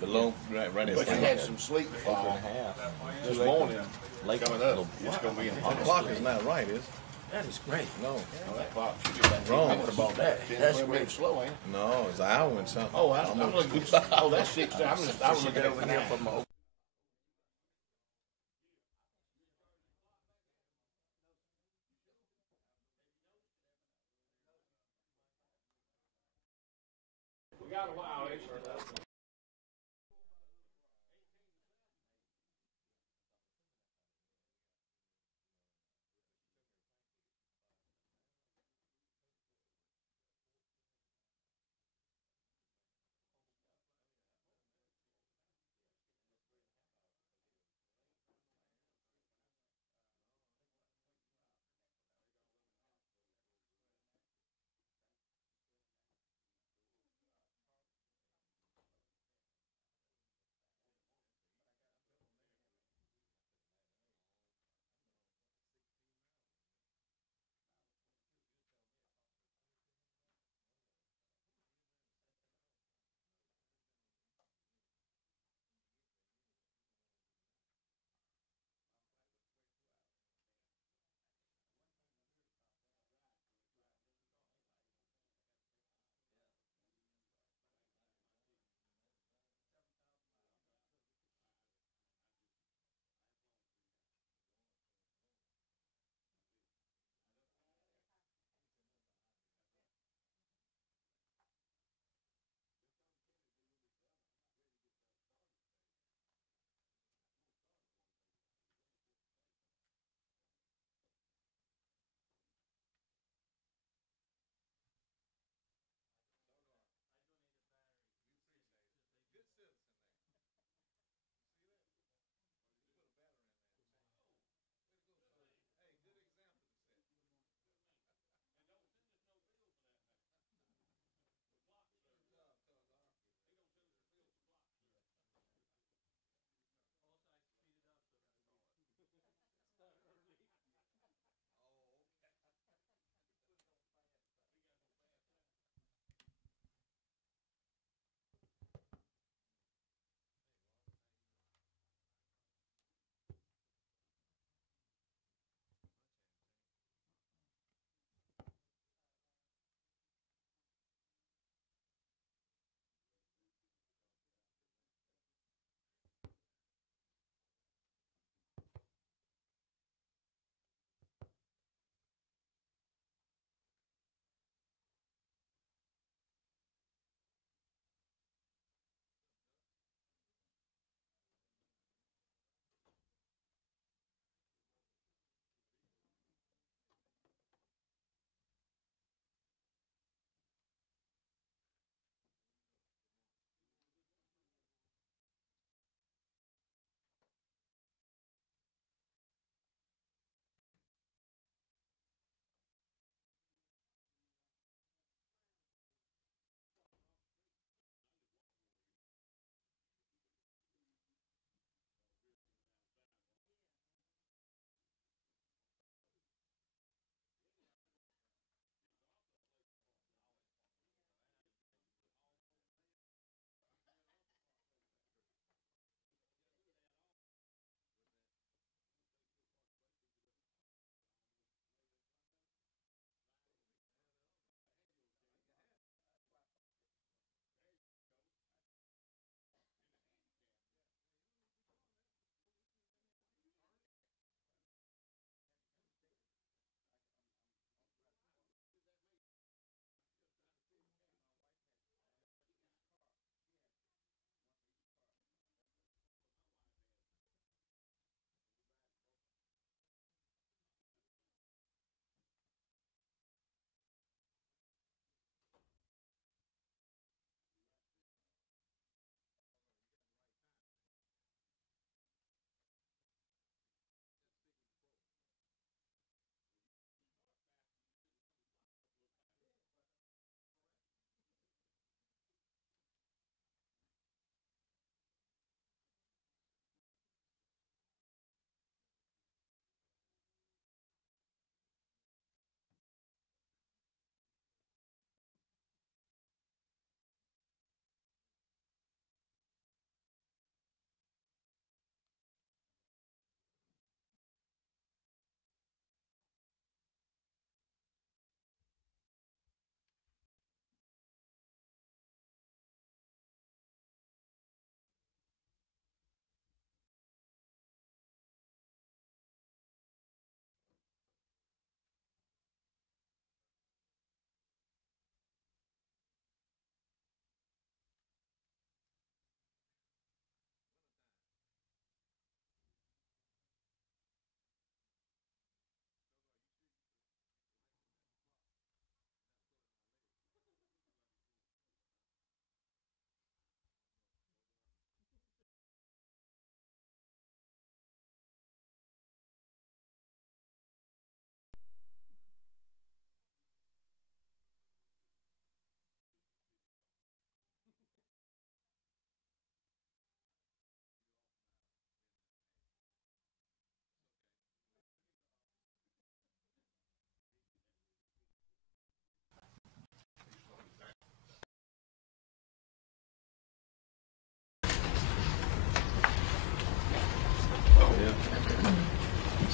Below, right But you had some sleep fall this morning. Coming up, it's going to be in The clock is not right, is it? That is great. No. Oh, that clock should be about Wrong. 10 minutes about that. That's really slow, ain't it? No, it's an hour and something. Oh, I'm looking. Oh, that's 6. I was looking over here for my. We got a while,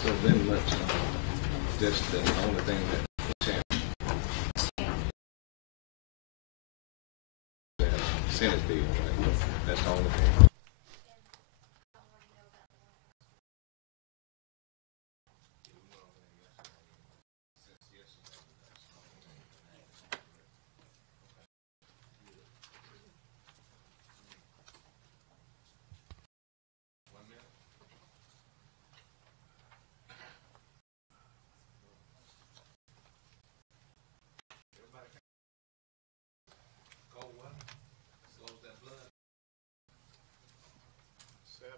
So then much. Just the only thing that Senate bill. Right? That's the only thing.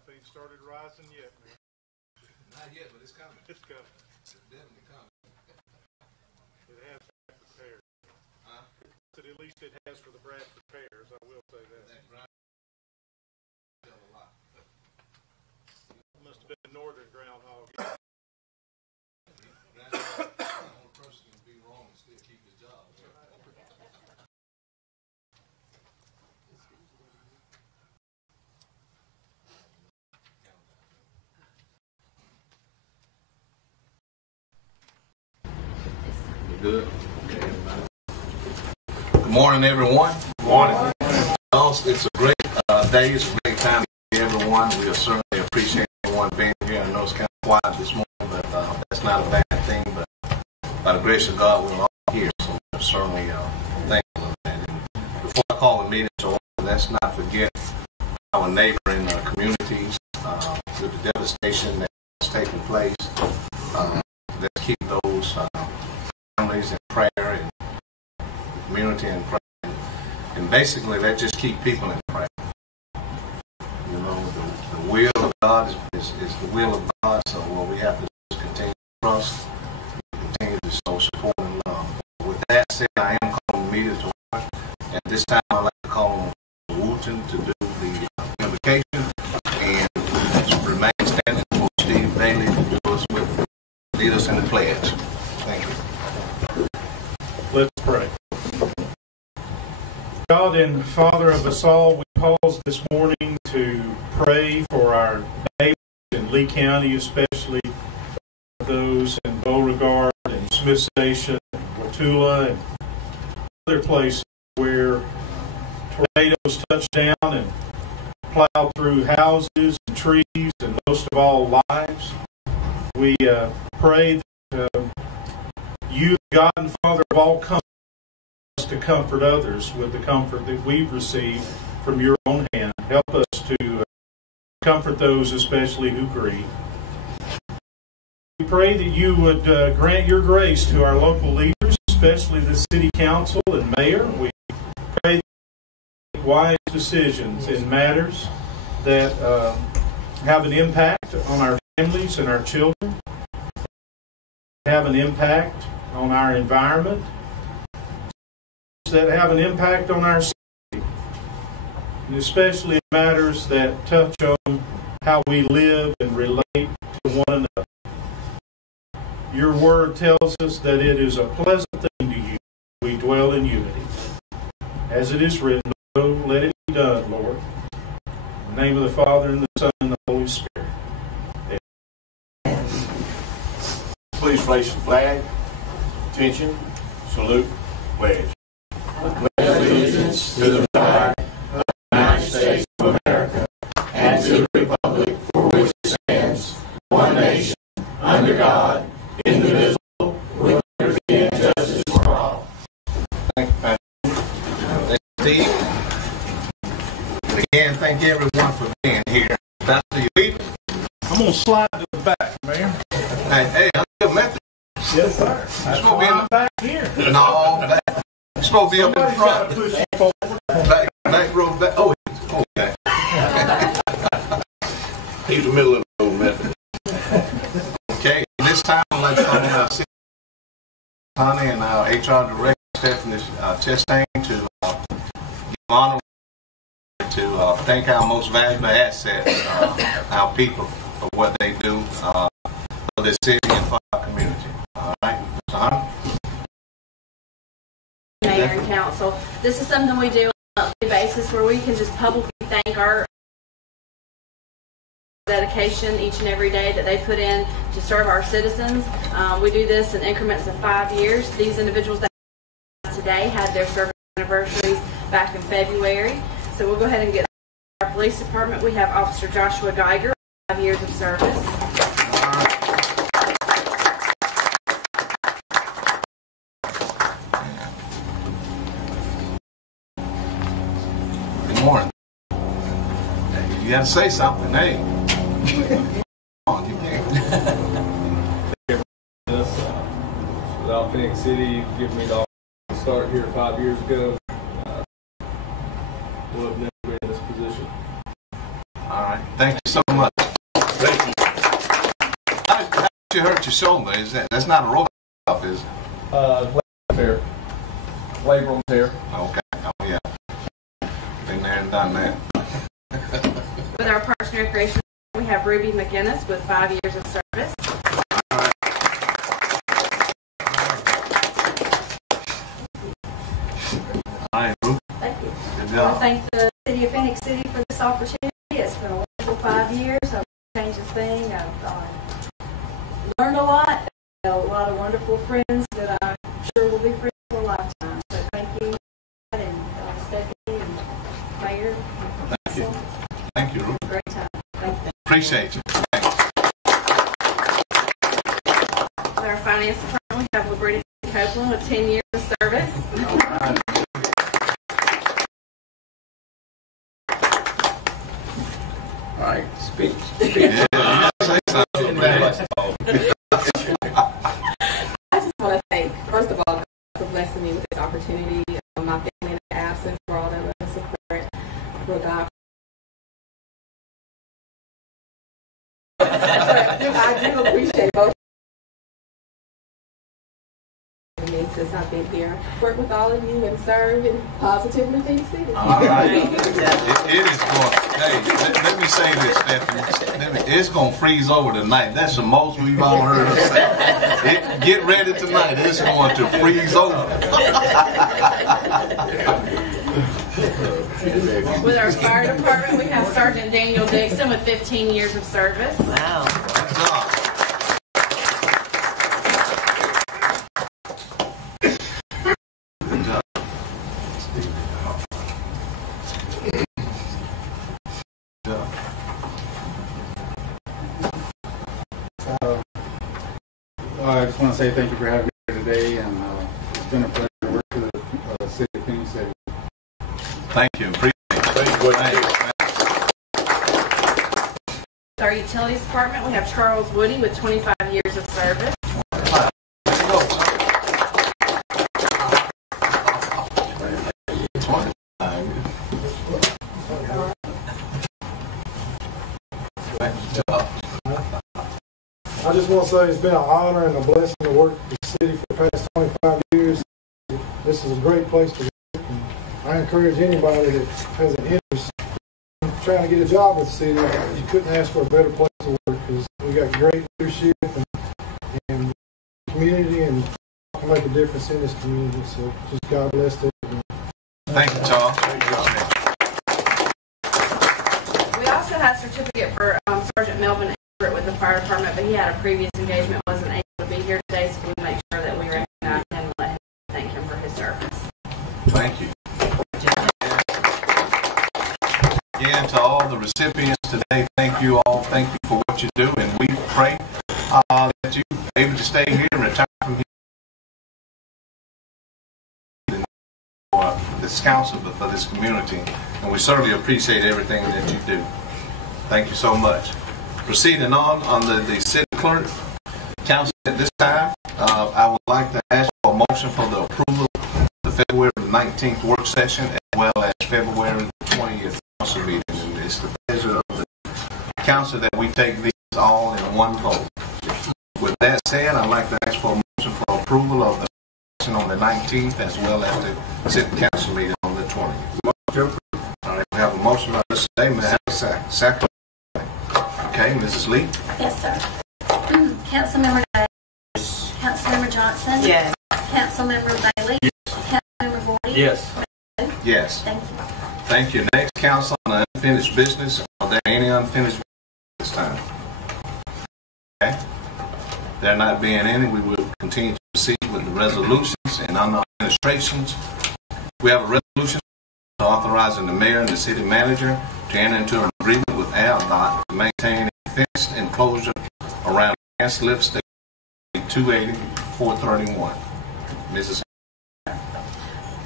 Ain't started rising yet, man. Not yet, but it's coming. It's coming. It's definitely coming. It has Bradford pears. Huh? At least it has for the Bradford pears, I will say that. A lot. Must have been a northern groundhog. The only person can be wrong and still keep his job. Good. Good morning, everyone. Good morning. It's a great day. It's a great time to see everyone. We certainly appreciate everyone being here. I know it's kind of quiet this morning, but that's not a bad thing. But by the grace of God, we're all here. So we're certainly thankful for that. And before I call the meeting to order, let's not forget our neighboring communities with the devastation that's taking place. Let's keep those families in prayer and community in prayer, and basically let's just keep people in prayer. You know, the will of God is the will of God, so what we have to do is continue to trust, continue to show support and love. With that said, I am calling the meeting to order. At this time, I'd like to call on Wooten to do the invocation, and remain standing for Steve Bailey to do us with lead us in the pledge. Thank you. Let's pray. God and Father of us all, we pause this morning to pray for our neighbors in Lee County, especially those in Beauregard and Smith Station, and Watula, and other places where tornadoes touch down and plow through houses and trees and most of all lives. We pray that you, God and Father of all, come to comfort others with the comfort that we've received from your own hand. Help us to comfort those especially who grieve. We pray that you would grant your grace to our local leaders, especially the city council and mayor. We pray that they make wise decisions in matters that have an impact on our families and our children, have an impact on our environment, that have an impact on our city, and especially matters that touch on how we live and relate to one another. Your word tells us that it is a pleasant thing to you we dwell in unity. As it is written, oh, let it be done, Lord. In the name of the Father, and the Son, and the Holy Spirit. Amen. Please place the flag. Attention. Salute. Pledge. Allegiance to the flag of the United States of America and to the republic for which it stands, one nation, under God, indivisible, with liberty and justice for all. Thank you, Pastor. Thank you, Steve. And again, thank everyone for being here. Pastor, you leaving? I'm going to slide to the back, Mayor. Hey, I'm still Methodist. Yes, sir. That's why I'm back here. No, back. You're supposed to be up in front. Back row back. Oh, okay. He's the middle of the road method. Okay, this time I'd like to call on our city Connie and our HR director, Stephanie Chastain, to give honor to thank our most valuable asset, our people, for what they do for the city and for our community. All right, Son? Mayor and council. This is something we do on a monthly basis where we can just publicly thank our dedication each and every day that they put in to serve our citizens. We do this in increments of 5 years. These individuals that today had their service anniversaries back in February. So we'll go ahead and get our police department. We have Officer Joshua Geiger, 5 years of service. Good morning. You got to say something, hey. Come on, you can't. Without Phenix City giving me the opportunity to start here 5 years ago, would have never been in this position. All right, thank you so much. Thank you. How did you hurt your shoulder? That's not a rope off, is it? Tear. Labrum tear. Okay, oh yeah. Been there and done that. With our Parks and Recreation, we have Ruby McGinnis with 5 years of service. All right, Ruth. Thank you. Good I want job. to thank the City of Phoenix City for this opportunity. It's been a wonderful 5 years. I've changed a thing. I've learned a lot. A lot of wonderful friends that I'm sure will be friends for a lifetime. So thank you, and Stephanie and Mayor. Thank you. Thank you, Ruth. Great time. Thank you. Appreciate you. Thanks. With our finance department, we have Liberty Copeland with 10 years of service. All right, speech. Yeah, you gotta say something, man. I just want to thank, first of all, God for blessing me with this opportunity. My family in absence for all that was support. For God. I do appreciate both of me since I've been here. Work with all of you and serve and positively Phoenix City. All right. It is going. Hey, let me say this, Stephanie. It's going to freeze over tonight. That's the most we've all heard her say. Get ready tonight. It's going to freeze over. With our fire department, we have Sergeant Daniel Dixon with 15 years of service. Wow. Good job. Good job. I just want to say thank you for having me here today, and it's been a pleasure to work for the City of Phoenix City. Thank you. Appreciate it. Thank you. With our utilities department, we have Charles Woody with 25 years of service. I just want to say it's been an honor and a blessing to work for the city for the past 25 years. This is a great place to work. And I encourage anybody that has an interest in trying to get a job with the city. You couldn't ask for a better place to work because we got great leadership and community and can make a difference in this community. So just God bless everyone. Thank you, Charles. We also have a certificate for Sergeant Melvin with the fire department, but he had a previous engagement, wasn't able to be here today, so we make sure that we recognize him and let him thank him for his service. Thank you. Again, to all the recipients today, thank you all. Thank you for what you do, and we pray that you're able to stay here and retire from here for this council, but for this community, and we certainly appreciate everything that you do. Thank you so much. Proceeding on under the city clerk, council at this time, I would like to ask for a motion for the approval of the February 19th work session as well as February 20th council meeting. And it's the pleasure of the council that we take these all in one vote. With that said, I'd like to ask for a motion for approval of the session on the 19th as well as the city council meeting on the 20th. All right, we have a motion by Mr. Day. May I have a second? Okay, Mrs. Lee? Yes, sir. Councilmember Day. Councilmember Johnson. Yes. Councilmember Bailey. Yes. Councilmember Boyd. Yes. Yes. Thank you. Thank you. Next, council on unfinished business. Are there any unfinished this time? Okay. There not being any, we will continue to proceed with the resolutions and under administrations. We have a resolution authorizing the mayor and the city manager to enter into an agreement with ALDOT to maintain a fenced enclosure around Advanced Lift Station 280-431. Mrs.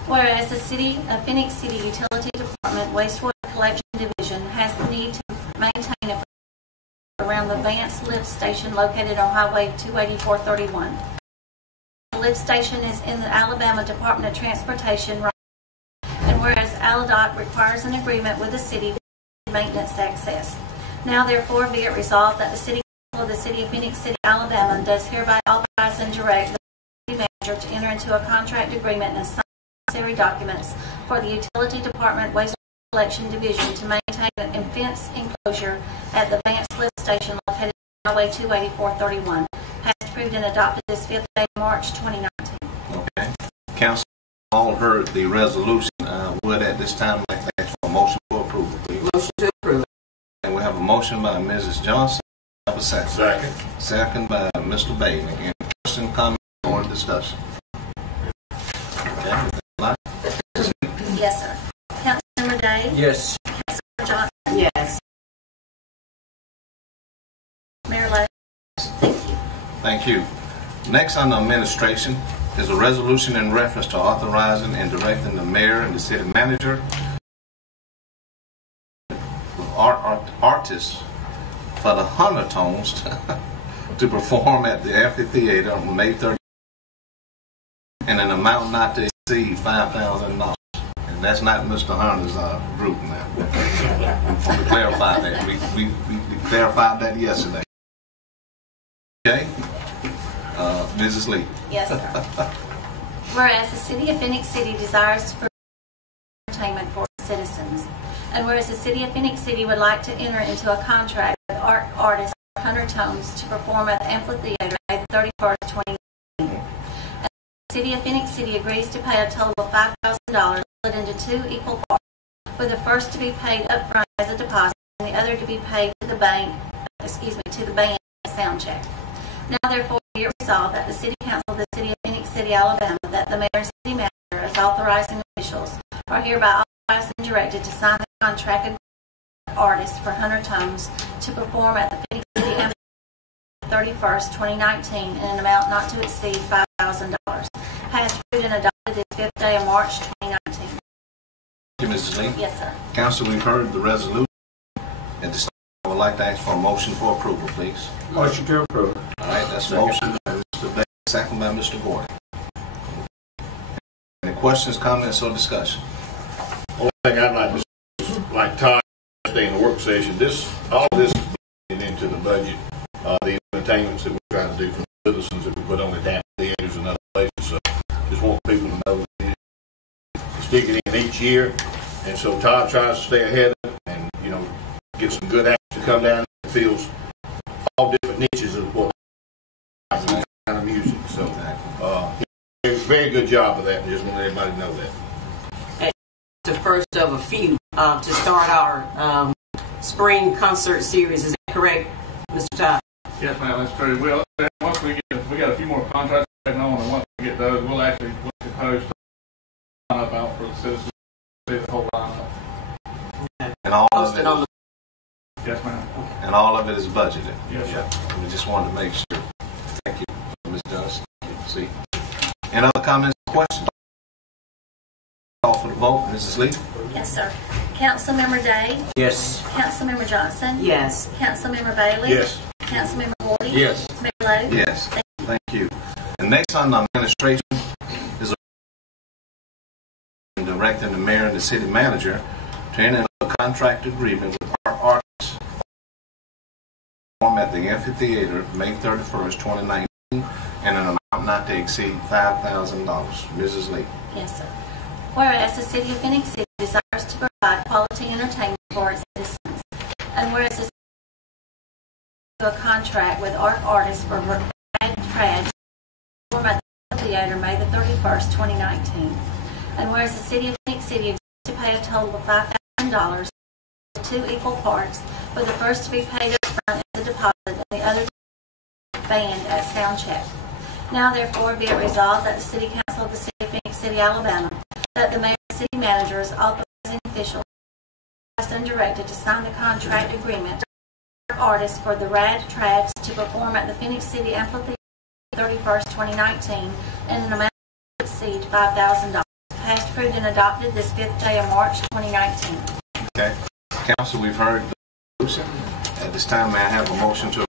Whereas the City of Phenix City Utility Department Wastewater Collection Division has the need to maintain a around the Advanced Lift Station located on Highway 280-431. The lift station is in the Alabama Department of Transportation, and whereas ALDOT requires an agreement with the city for maintenance access. Now therefore be it resolved that the City Council of the City of Phenix City, Alabama does hereby authorize and direct the city manager to enter into a contract agreement and sign necessary documents for the Utility Department Wastewater Collection Division to maintain an fenced enclosure at the Advanced Lift Station located on Highway 280-431. Passed, approved, and adopted this 5th day of March 2019. Okay. Council all heard the resolution. Would at this time like to ask for a motion for approval, please? Motion to approve. And we have a motion by Mrs. Johnson. Have a second. Second. Second by Mr. Bailey. Any question, comment, or discussion? Okay. Yes, sir. Councilmember Day? Yes. Councilmember Johnson? Yes. Mayor Lowe? Thank you. Thank you. Next on the administration is a resolution in reference to authorizing and directing the mayor and the city manager with artists for the Undertones to perform at the amphitheater on May 30th in an amount not to exceed $5,000. And that's not Mr. Hunter's group now. To clarify that. We clarified that yesterday. Okay? Mrs. Lee. Yes, sir. Whereas the City of Phenix City desires to provide entertainment for its citizens, and whereas the City of Phenix City would like to enter into a contract with artist Hunter Tones to perform at the amphitheater May 31st, 2019, and the City of Phenix City agrees to pay a total of $5,000 split into 2 equal parts, with the first to be paid up front as a deposit and the other to be paid to the band sound check. Now therefore be it resolved that the City Council of the City of Phenix City, Alabama, that the mayor and city manager as authorizing officials are hereby authorized and directed to sign the contract with artists for Hunter Tones to perform at the Phenix City Amphitheater 31st, 2019 in an amount not to exceed $5,000. Passed, approved, and adopted this 5th day of March 2019. Thank you, Mrs. Lee. Yes, sir. Council, we've heard the resolution. At this time, I would like to ask for a motion for approval, please. Motion to approve. All right, that's a motion by Mr. Bailey, second by Mr. Gordon. Any questions, comments, or discussion? Only thing I'd like to say is, like Todd stay in the work session, all of this is getting into the budget. The entertainments that we're trying to do for the citizens that we put on the theaters and other places. So just want people to know that we stick it in each year. And so Todd tries to stay ahead of it and, get some good actors to come down and feels all different niches of what kind of music. So he did a very good job of that. Just want everybody to know that. And the first of a few to start our spring concert series. Is that correct, Mr. Todd? Yes, ma'am, that's true. Once we got a few more contracts going on, and once we get those, we'll actually post up out for the citizens to see the whole lineup. And all of Posted it. on the Yes, ma'am. And all of it is budgeted. Yes, sir. We just wanted to make sure. Thank you, Ms. Johnson. See. Any other comments or questions? Call for the vote. Mrs. Lee? Yes, sir. Councilmember Day? Yes. Councilmember Johnson? Yes. Councilmember Bailey? Yes. Councilmember Woody? Yes. Mayor Lowe? Yes. Thank you. And next on the administration is directing the mayor and the city manager to enter into a contract agreement with our artists at the amphitheater May 31st, 2019, and an amount not to exceed $5,000. Mrs. Lee. Yes, sir. Whereas the City of Phenix City desires to provide quality entertainment for its citizens, and whereas the city to a contract with art artists for Brad Trad to perform at the theater May the 31st, 2019, and whereas the City of Phenix City agrees to pay a total of $5,000 for 2 equal parts, with the first to be paid up front band at sound check. Now therefore be it resolved that the City Council of the City of Phoenix City, Alabama, that the mayor and city manager is authorizing officials and directed to sign the contract agreement with artists for the Rad Tracks to perform at the Phoenix City Amphitheater 31st, 2019 in an amount to exceed $5,000. Passed, approved, and adopted this 5th day of March 2019. Okay. Council, we've heard the resolution. At this time, may I have a motion to approve?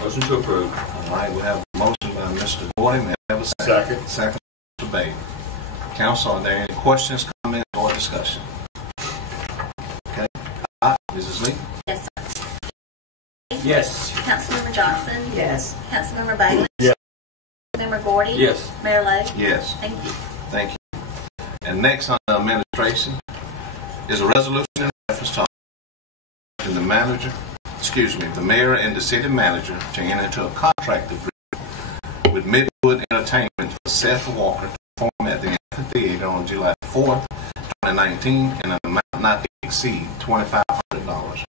Motion to approve. All right, we have a motion by Mr. Gordon. May I have a second? Second, Mr. Bailey. Council, are there any questions, comments, or discussion? Okay. Mrs. Lee? Yes, sir. Yes. Councilmember Johnson? Yes. Councilmember Bailey? Yes. Councilmember Gordy? Yes. Mayor Lo? Yes. Thank you. Thank you. And next on the administration is a resolution in reference to the mayor and the city manager to enter into a contract agreement with Midwood Entertainment for Seth Walker to perform at the amphitheater on July 4th, 2019 in an amount not to exceed $2,500.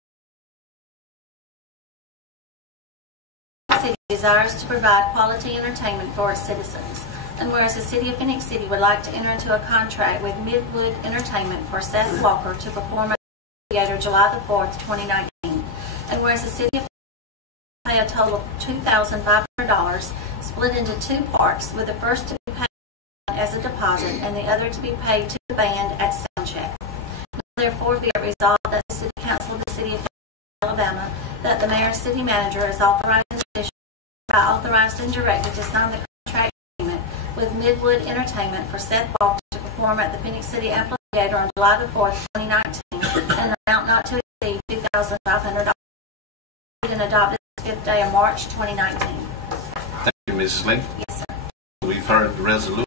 The city desires to provide quality entertainment for its citizens. And whereas the City of Phoenix City would like to enter into a contract with Midwood Entertainment for Seth Walker to perform at the theater July the 4th, 2019. And whereas the City of Phoenix pay a total of $2,500 split into two parts, with the first to be paid as a deposit and the other to be paid to the band at sound check. Therefore, be it resolved that the City Council of the City of Phoenix, Alabama, that the mayor and city manager is authorized and directed to sign the contract agreement with Midwood Entertainment for Seth Walker to perform at the Phoenix City Amphitheater on July the 4th, 2019, and an amount not to exceed $2,500. And adopted this 5th day of March 2019. Thank you, Mrs. Lee. Yes, sir. We've heard the resolution.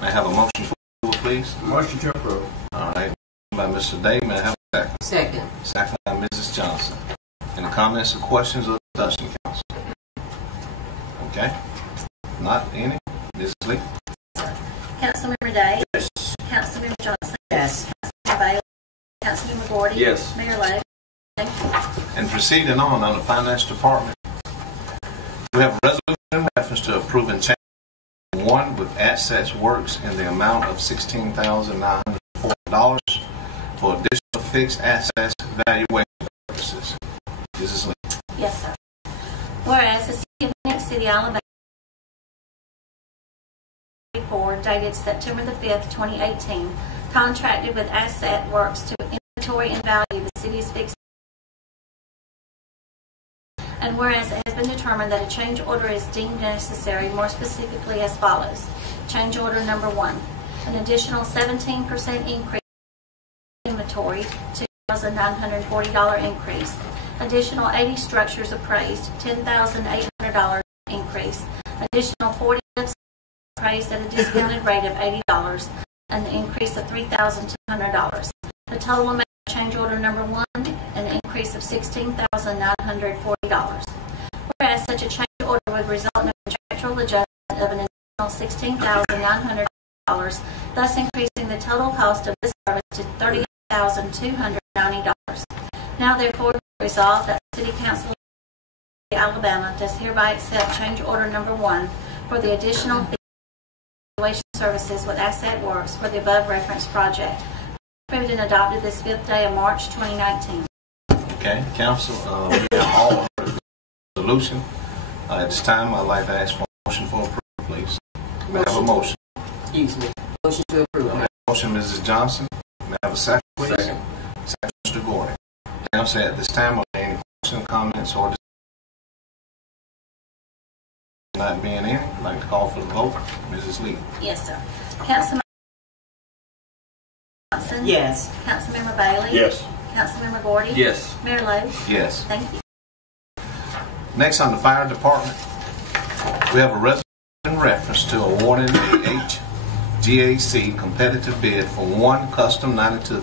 May I have a motion for approval, please? Motion to approve. All right. By Mr. Day, may I have a second? Second. Second by Mrs. Johnson. Any comments or questions or discussion, council? Okay. Not any. Mrs. Lee? Councilmember Day? Yes. Councilmember Johnson? Yes. Councilmember Bailey? Councilmember Gordy? Yes. Mayor Lo? Thank you. And proceeding on the finance department, we have a resolution in reference to approving change 1 with Assets Works in the amount of $16,940 for additional fixed assets valuation purposes. Mrs. Lee. Yes, sir. Whereas the City of Phoenix City, Alabama, dated September the 5th, 2018, contracted with Asset Works to inventory and value the city's fixed. And whereas it has been determined that a change order is deemed necessary, more specifically as follows. Change order number 1, an additional 17% increase in inventory, $2,940 increase. Additional 80 structures appraised, $10,800 increase. Additional 40 lifts appraised at a discounted rate of $80, an increase of $3,200. The total amount of change order number 1, an increase of $16,940. Whereas such a change order would result in a contractual adjustment of an additional $16,900, thus increasing the total cost of this service to $38,290. Now therefore resolved that the City Council of Alabama does hereby accept change order number 1 for the additional valuation services with Asset Works for the above referenced project. Approved and adopted this 5th day of March 2019. Okay, council, we have all heard the resolution. At this time, I'd like to ask for a motion for approval, please. May I have a motion? Excuse me. Motion to approve. Motion, Mrs. Johnson. May I have a second, please? Second. Second, Mr. Gordon. Council, at this time, are there any questions, comments, or not being any? I'd like to call for the vote. Mrs. Lee. Yes, sir. Councilmember Johnson? Yes. Councilmember Bailey? Yes. Councilmember Gordy? Yes. Mayor Lo? Yes. Thank you. Next on the fire department, we have a resolution in reference to awarding the HGAC competitive bid for 1 custom 92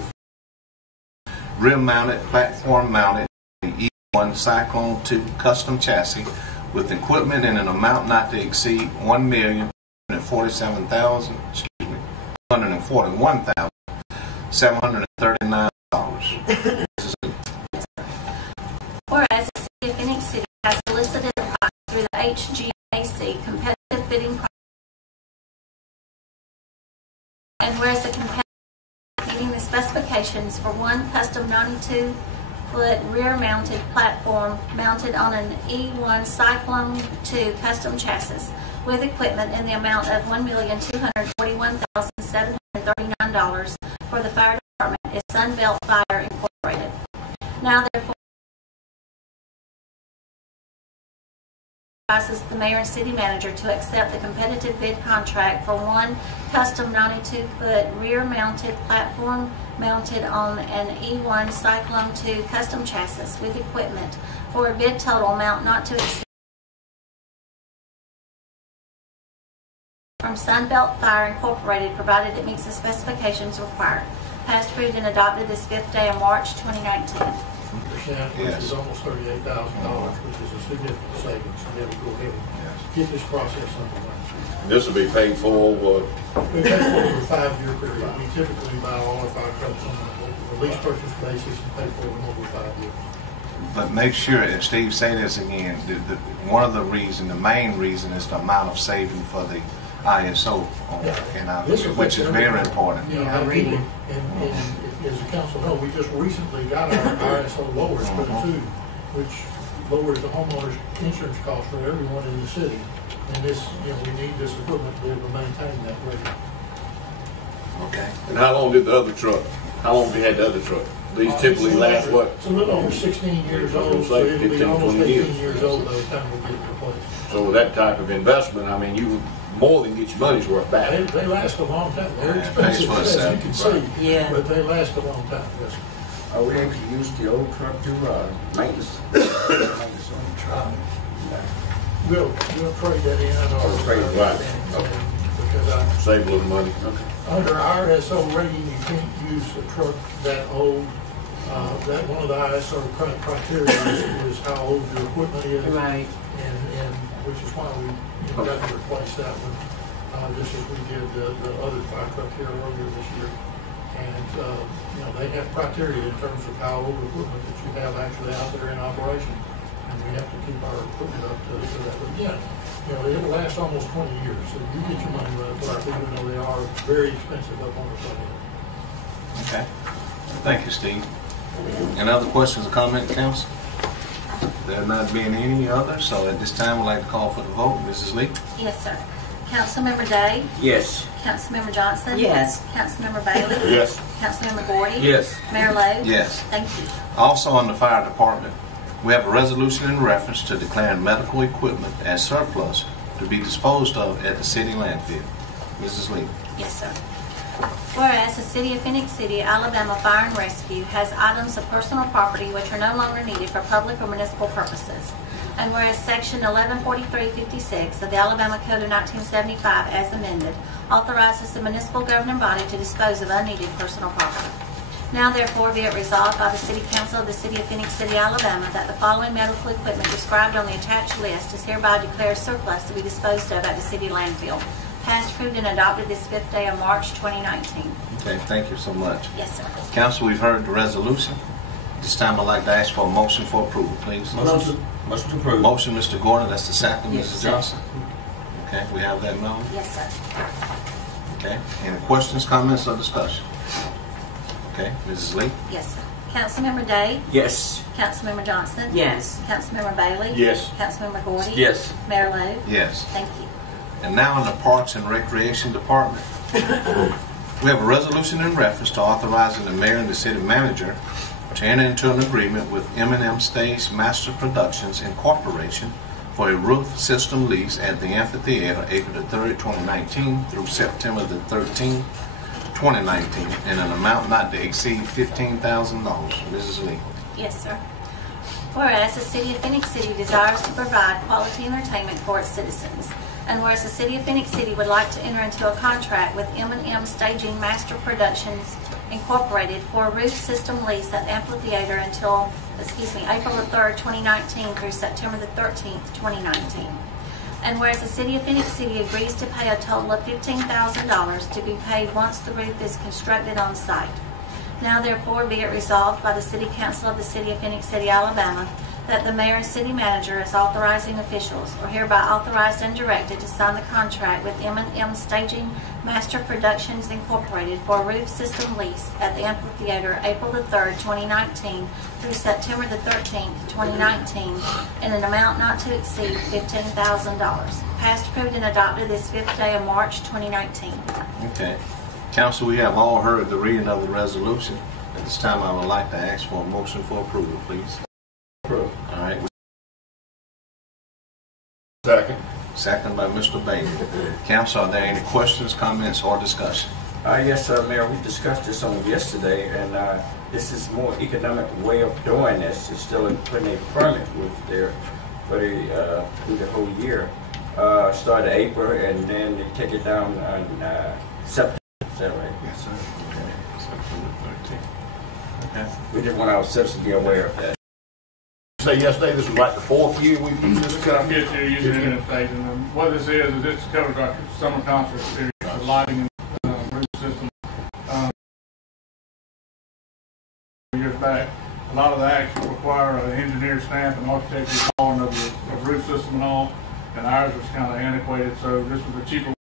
rear-mounted, platform-mounted E1 Cyclone 2 custom chassis with equipment in an amount not to exceed $1,141,739. Whereas the City of Phoenix City has solicited advice through the HGAC competitive bidding process. And whereas the competitive meeting the specifications for one custom 92-foot rear-mounted platform mounted on an E1 Cyclone 2 custom chassis with equipment in the amount of $1,241,739 for the fire department is Sunbelt Fire Incorporated. Now therefore authorizes the mayor and city manager to accept the competitive bid contract for one custom 92-foot rear-mounted platform mounted on an E1 Cyclone 2 custom chassis with equipment for a bid total amount not to exceed from Sunbelt Fire Incorporated, provided it meets the specifications required. Passed, approved, and adopted this 5th day of March 2019. Which is almost $38,000, which is a significant savings. So we have to go ahead and get this process underway. This will be paid for over. We pay for over a 5-year period. We typically buy all of our trucks on a lease purchase basis and pay for them over 5 years. But make sure, and Steve, say this again, one of the main reason is the amount of saving for the ISO, which is very important. Yeah, and as the council knows, we just recently got our ISO lowered for the 2, which lowers the homeowner's insurance cost for everyone in the city. And this, we need this equipment to be able to maintain that rate. Okay. And how long did the other truck? How long have you had the other truck? These typically last what? It's a little over 16 years old, so it'll be almost 18 years old by the time we get it replaced. So with that type of investment, I mean, you more than get your money's worth back. They last a long time. They're expensive, as you can see, but they last a long time. Yes. Are we able to use the old truck to maintenance? Maintenance on the truck. We'll trade that in. Trade it right. Because save a little money. Okay. Under our ISO rating, you can't use a truck that old. That one of the ISO criteria is how old your equipment is. Right. And which is why we got to replace that one, just as we did the other fire truck here earlier this year. And they have criteria in terms of how old equipment that you have actually out there in operation, and we have to keep our equipment up to that. But again, it'll last almost 20 years, so you get your money worth, even though they are very expensive up on the front end. Okay. Thank you, Steve. Any other questions or comments, council? There not being any other, so at this time we'd like to call for the vote. Mrs. Lee? Yes, sir. Councilmember Day? Yes. Councilmember Johnson? Yes. Councilmember Bailey? Yes. Councilmember Gordy? Yes. Mayor Lowe? Yes. Thank you. Also on the fire department, we have a resolution in reference to declaring medical equipment as surplus to be disposed of at the city landfill. Mrs. Lee? Yes, sir. Whereas the City of Phenix City, Alabama Fire and Rescue has items of personal property which are no longer needed for public or municipal purposes. And whereas Section 114356 of the Alabama Code of 1975 as amended authorizes the municipal governing body to dispose of unneeded personal property. Now therefore be it resolved by the City Council of the City of Phenix City, Alabama that the following medical equipment described on the attached list is hereby declared surplus to be disposed of at the city landfill. Passed, approved, and adopted this 5th day of March 2019. Okay, thank you so much. Yes, sir. Council, we've heard the resolution. This time I'd like to ask for a motion for approval, please. Motion to approve. Motion, Mr. Gordon. That's the second, Yes, Mrs. sir. Johnson. Okay, we have that known. Yes, sir. Okay, any questions, comments, or discussion? Okay, Mrs. Lee? Yes, sir. Councilmember Day? Yes. Councilmember Johnson? Yes. Councilmember Bailey? Yes. Councilmember Gordy? Yes. Mayor Lowe? Yes. Thank you. And now in the Parks and Recreation Department, we have a resolution in reference to authorizing the mayor and the city manager to enter into an agreement with M&M Stage Master Productions Incorporation for a roof system lease at the amphitheater April the 3rd, 2019 through September the 13th, 2019 in an amount not to exceed $15,000. Mrs. Lee. Yes, sir. Whereas the City of Phenix City desires to provide quality entertainment for its citizens, and whereas the City of Phenix City would like to enter into a contract with M&M Staging Master Productions Incorporated for a roof system lease at the amphitheater until, April the 3rd, 2019 through September the 13th, 2019. And whereas the City of Phenix City agrees to pay a total of $15,000 to be paid once the roof is constructed on site. Now therefore be it resolved by the City Council of the City of Phenix City, Alabama, that the mayor and city manager as authorizing officials are hereby authorized and directed to sign the contract with M&M Staging Master Productions Incorporated for a roof system lease at the amphitheater April the 3rd, 2019 through September the 13th, 2019 in an amount not to exceed $15,000. Passed, approved, and adopted this 5th day of March 2019. Okay. Council, we have all heard the reading of the resolution. At this time, I would like to ask for a motion for approval, please. Approve. All right. Second. Second by Mr. Bailey. Council, are there any questions, comments, or discussion? Yes, Mayor, we discussed this on yesterday, and this is more economic way of doing this. It's still putting a permit with there for the through the whole year. Start April, and then they take it down on September. Is that right? Yes, sir. Okay. September 13th. Okay. We just want our citizens to be aware of that. Say yesterday, this was like the 4th year we've used this. Fifth year using M&M Staging. And what this is this covers our summer concert series, the lighting and roof system. Years back, a lot of the acts require an engineer stamp and architecture drawing of the roof system and all, and ours was kind of antiquated, so this was a cheaper way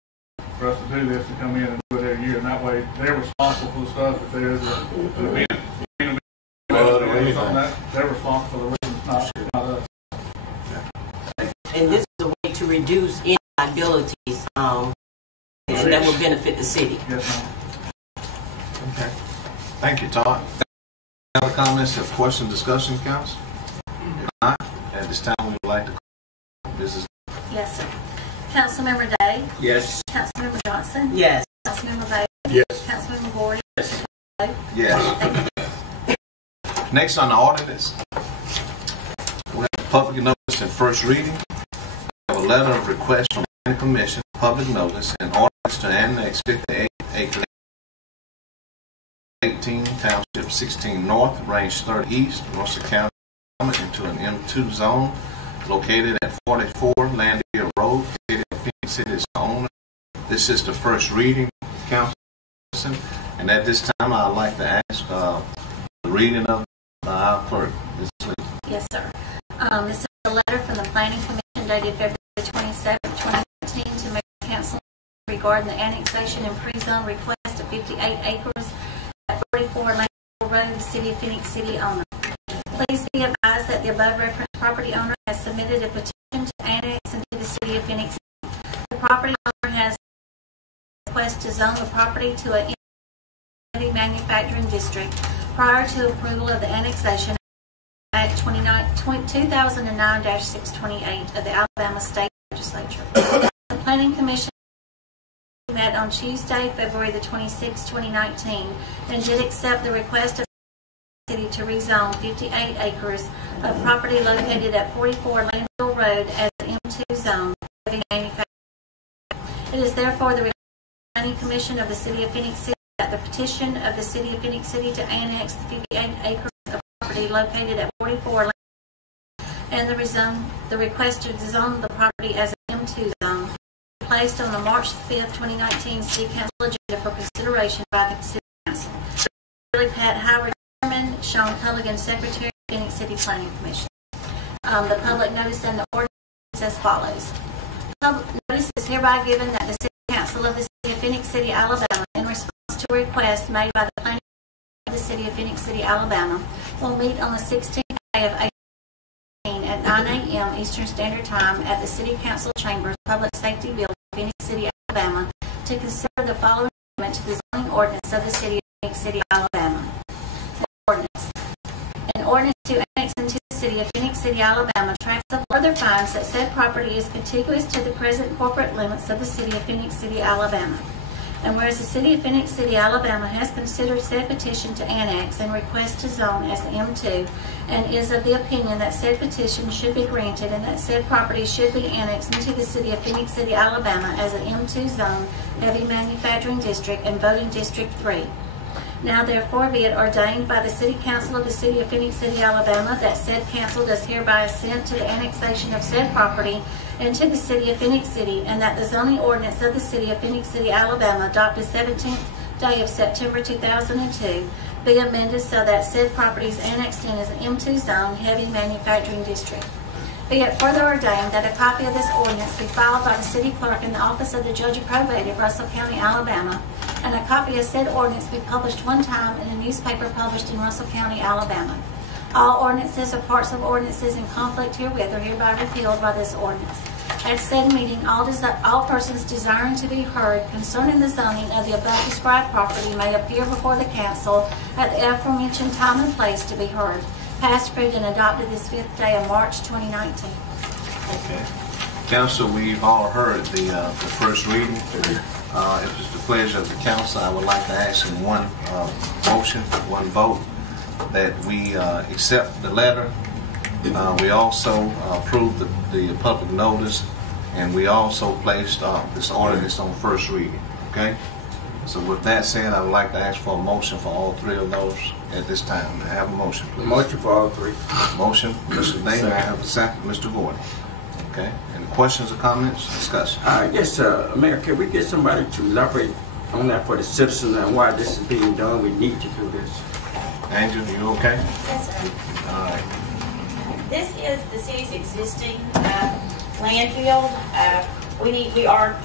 for us to do this, to come in and do it every year, and that way they're responsible for the stuff. If there's an event, or anything, they're responsible for the roof, not us. And this is a way to reduce any liabilities, and that will benefit the city. Yes, ma'am. Okay. Thank you, Todd. Any other comments or questions, discussion, council? If not, at this time, we would like to call Mrs. Yes, sir. Councilmember Day? Yes. Councilmember Johnson? Yes. Councilmember Bailey? Yes. Councilmember Gordon? Yes. Yes. Next on the ordinance, we have the public notice and first reading. We have a letter of request from planning commission, public notice, and ordinance to annex 58 acres, 18 Township 16 North, Range 30 East, Mercer County, into an M2 zone located at 44 Landier Road, City of Phoenix City is the owner. This is the first reading, council, and at this time I'd like to ask the reading of our clerk, Ms. Lee. Yes, sir. This is a letter from the Planning Commission dated February 27, 2019 to Mayor Council regarding the annexation and pre-zone request of 58 acres at 44 Landier Road, the City of Phoenix City owner. Please be advised that the above referenced property owner has submitted a petition to annex into the City of Phoenix City. The property owner has requested to zone the property to a heavy manufacturing district prior to approval of the annexation Act 2009-628 of the Alabama State Legislature. The Planning Commission met on Tuesday, February the 26th, 2019, and did accept the request of the city to rezone 58 acres of property located at 44 Landville Road as an M2 zone. Heavy manufacturing. It is therefore the Planning Commission of the City of Phoenix City that the petition of the City of Phoenix City to annex the 58 acres of property located at 44 and the request to zone the property as an M2 zone placed on the March 5th, 2019 City Council agenda for consideration by the City Council. Pat Howard, Chairman, Sean Culligan, Secretary, Phoenix City Planning Commission. The public notice and the ordinance as follows. Public notice is hereby given that the City Council of the City of Phoenix City, Alabama, in response to a request made by the Planning of the City of Phoenix City, Alabama, will meet on the 16th day of April at 9 a.m. Eastern Standard Time at the City Council Chambers, Public Safety Building, Phoenix City, Alabama, to consider the following amendment to the zoning ordinance of the City of Phoenix City, Alabama. An ordinance to annex into the City of Phoenix City, Alabama, tracts of further finds that said property is contiguous to the present corporate limits of the City of Phoenix City, Alabama. And whereas the City of Phoenix City, Alabama has considered said petition to annex and request to zone as M2 and is of the opinion that said petition should be granted and that said property should be annexed into the City of Phoenix City, Alabama as an M2 zone, heavy manufacturing district and voting district 3. Now therefore be it ordained by the City Council of the City of Phoenix City, Alabama, that said council does hereby assent to the annexation of said property into the City of Phoenix City, and that the zoning ordinance of the City of Phoenix City, Alabama, adopted 17th day of September 2002, be amended so that said property is annexed in as an M2 zone heavy manufacturing district. Be it further ordained that a copy of this ordinance be filed by the city clerk in the office of the Judge of Probate of Russell County, Alabama, and a copy of said ordinance be published one time in a newspaper published in Russell County, Alabama. All ordinances or parts of ordinances in conflict herewith are hereby repealed by this ordinance. At said meeting, all persons desiring to be heard concerning the zoning of the above described property may appear before the council at the aforementioned time and place to be heard. Passed, approved, and adopted this 5th day of March 2019. Okay. Council, we've all heard the first reading. If it's the pleasure of the council, I would like to ask in one motion, one vote, that we accept the letter. We also approved the public notice, and we also placed this ordinance on first reading. Okay? So with that said, I would like to ask for a motion for all three of those at this time. May I have a motion, please? Motion for all three. Motion, Mr. Day. May I have a second? Mr. Gordon. Okay. Any questions or comments? Discussion. Yes, Mayor, can we get somebody to elaborate on that for the citizens and why this is being done? We need to do this. Angel, you okay? Yes, sir. All right. This is the city's existing landfill. We are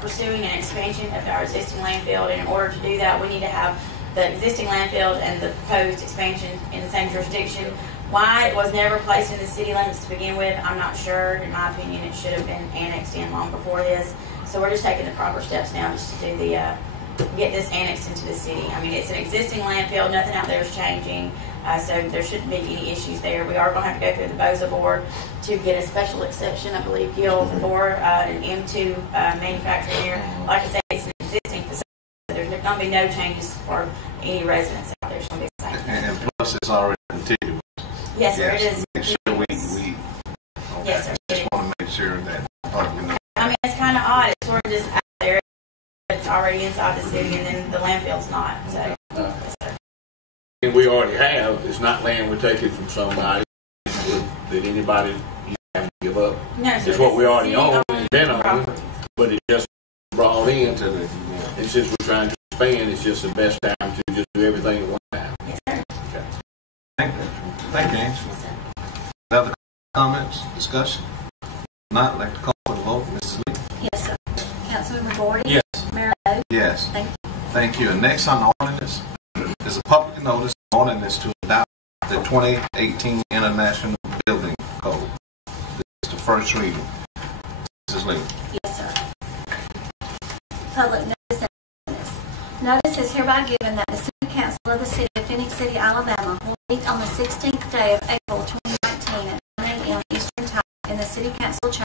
pursuing an expansion of our existing landfill, and in order to do that, we need to have the existing landfill and the proposed expansion in the same jurisdiction. Why it was never placed in the city limits to begin with, I'm not sure. In my opinion, it should have been annexed in long before this. So we're just taking the proper steps now just to do get this annexed into the city. I mean, it's an existing landfill. Nothing out there is changing. So there shouldn't be any issues there. We are going to have to go through the BOZA board to get a special exception, I believe, Gil, for an M2 manufacturing here. Like I said, it's an existing facility. There's going to be no changes for any residents out there. It's going to be the same. And plus, it's already contiguous. Yes, sir, it is. Make sure okay. Yes, sir. Just want to make sure that we know. I mean, it's kind of odd. It's sort of just out there. It's already inside the city, and then the landfill's not. So, yes, sir. And we already have. It's not land we're taking from somebody that anybody have to give up. No, sir, it's what we already own and been on, but it's just brought into the. And since we're trying to expand, it's just the best time to just do everything at one time. Yes, sir. Okay. Thank you. Thank you, James. Other comments, discussion? Not like to call for the vote, Mrs. Lee. Yes, sir. Councilmember Gordon. Yes. Mayor Lowe. Yes. Thank you. Thank you. And next on the ordinance is a public notice ordinance to adopt the 2018 International Building Code. This is the first reading. Mrs. Lee. Yes, sir. Public notice and ordinance. Notice is hereby given that the City Council of the City of Phenix City, Alabama will meet on the 16th day of April 2019 at 9 a.m. Eastern Time in the City Council Chamber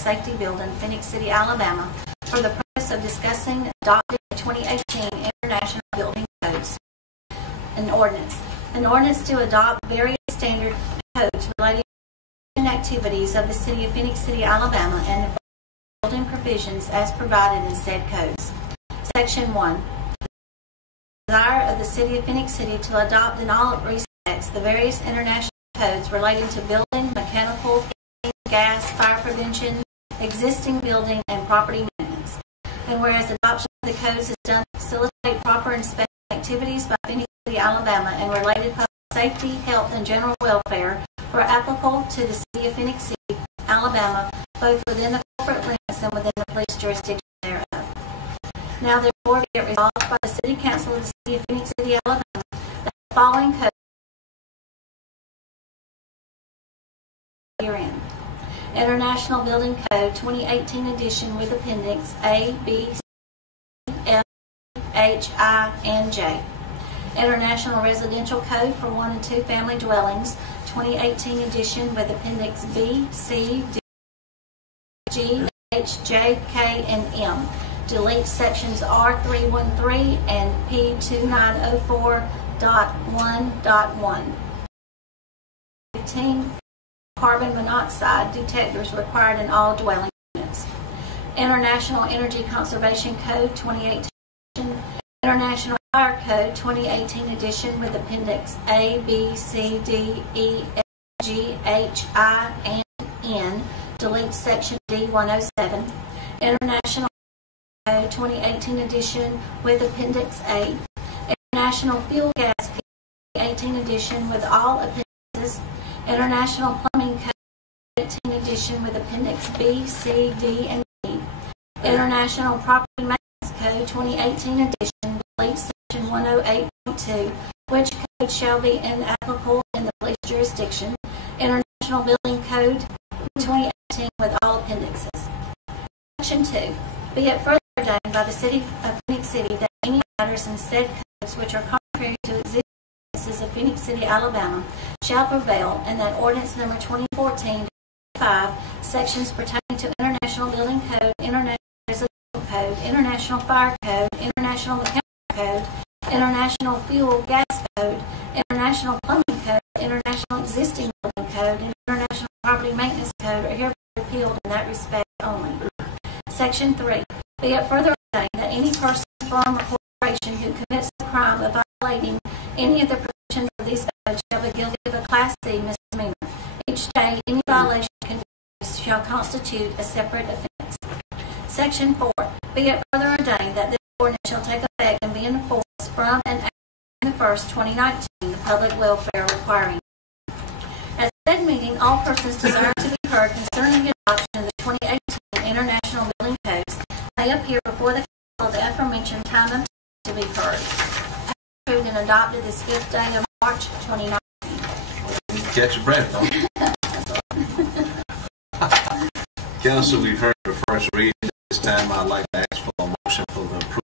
Safety Building, Phenix City, Alabama, for the purpose of discussing adopting the 2018 International Building Codes. An ordinance to adopt various standard codes related to activities of the City of Phenix City, Alabama, and the building provisions as provided in said codes. Section 1. The desire of the City of Phenix City to adopt in all respects the various international codes relating to building, mechanical, gas, fire prevention, existing building, and property maintenance. And whereas adoption of the codes is done to facilitate proper inspection activities by Phenix City, Alabama, and related public safety, health, and general welfare were applicable to the City of Phenix City, Alabama, both within the corporate limits and within the police jurisdiction thereof. Now therefore be it resolved by the City Council of the City of Phenix City, Alabama, that the following codes herein. International Building Code 2018 edition with Appendix A, B, C, F, H, I, and J. International Residential Code for 1 and 2 family dwellings 2018 edition with Appendix B, C, D, G, H, J, K, and M. Delete sections R313 and P2904.1.1. 15. Carbon monoxide detectors required in all dwelling units. International Energy Conservation Code 2018. International Fire Code 2018 edition with Appendix A, B, C, D, E, F, G, H, I, and N. Delete section D107. International Code 2018 edition with Appendix A. International International Fuel Gas Code 18 edition with all appendices, International Plumbing Code 18 edition with Appendix B, C, D, and E, International Property Maintenance Code 2018 edition, delete section 108.2, which code shall be inapplicable in the police jurisdiction, International Building Code 2018 with all appendixes. Section 2. Be it further ordained by the City of Phenix City that any matters in said codes which are contrary to existing ordinances of Phenix City, Alabama, shall prevail, and that ordinance number 2014-5, sections pertaining to International Building Code, International Residential Code, International Fire Code, International Mechanical Code, International Fuel Gas Code, International Plumbing Code, International Existing Building Code, and International Property Maintenance Code are hereby repealed in that respect only. Section 3. Be it further ordained that any person, firm, or corporation who commits the crime of violating any of the provisions of these codes shall be guilty of a Class C misdemeanor. Each day, any violation shall constitute a separate offense. Section 4. Be it further ordained that this ordinance shall take effect and be enforced from and after June 1st, 2019, the public welfare requiring. At said meeting, all persons desiring to be heard concerning the adoption of the 2018 International Building Codes may appear before the council at the aforementioned time and to be heard. Approved and adopted this 5th day of March 2019. Catch your breath, don't you? Council, we've heard the first reading. This time I'd like to ask for a motion for the approval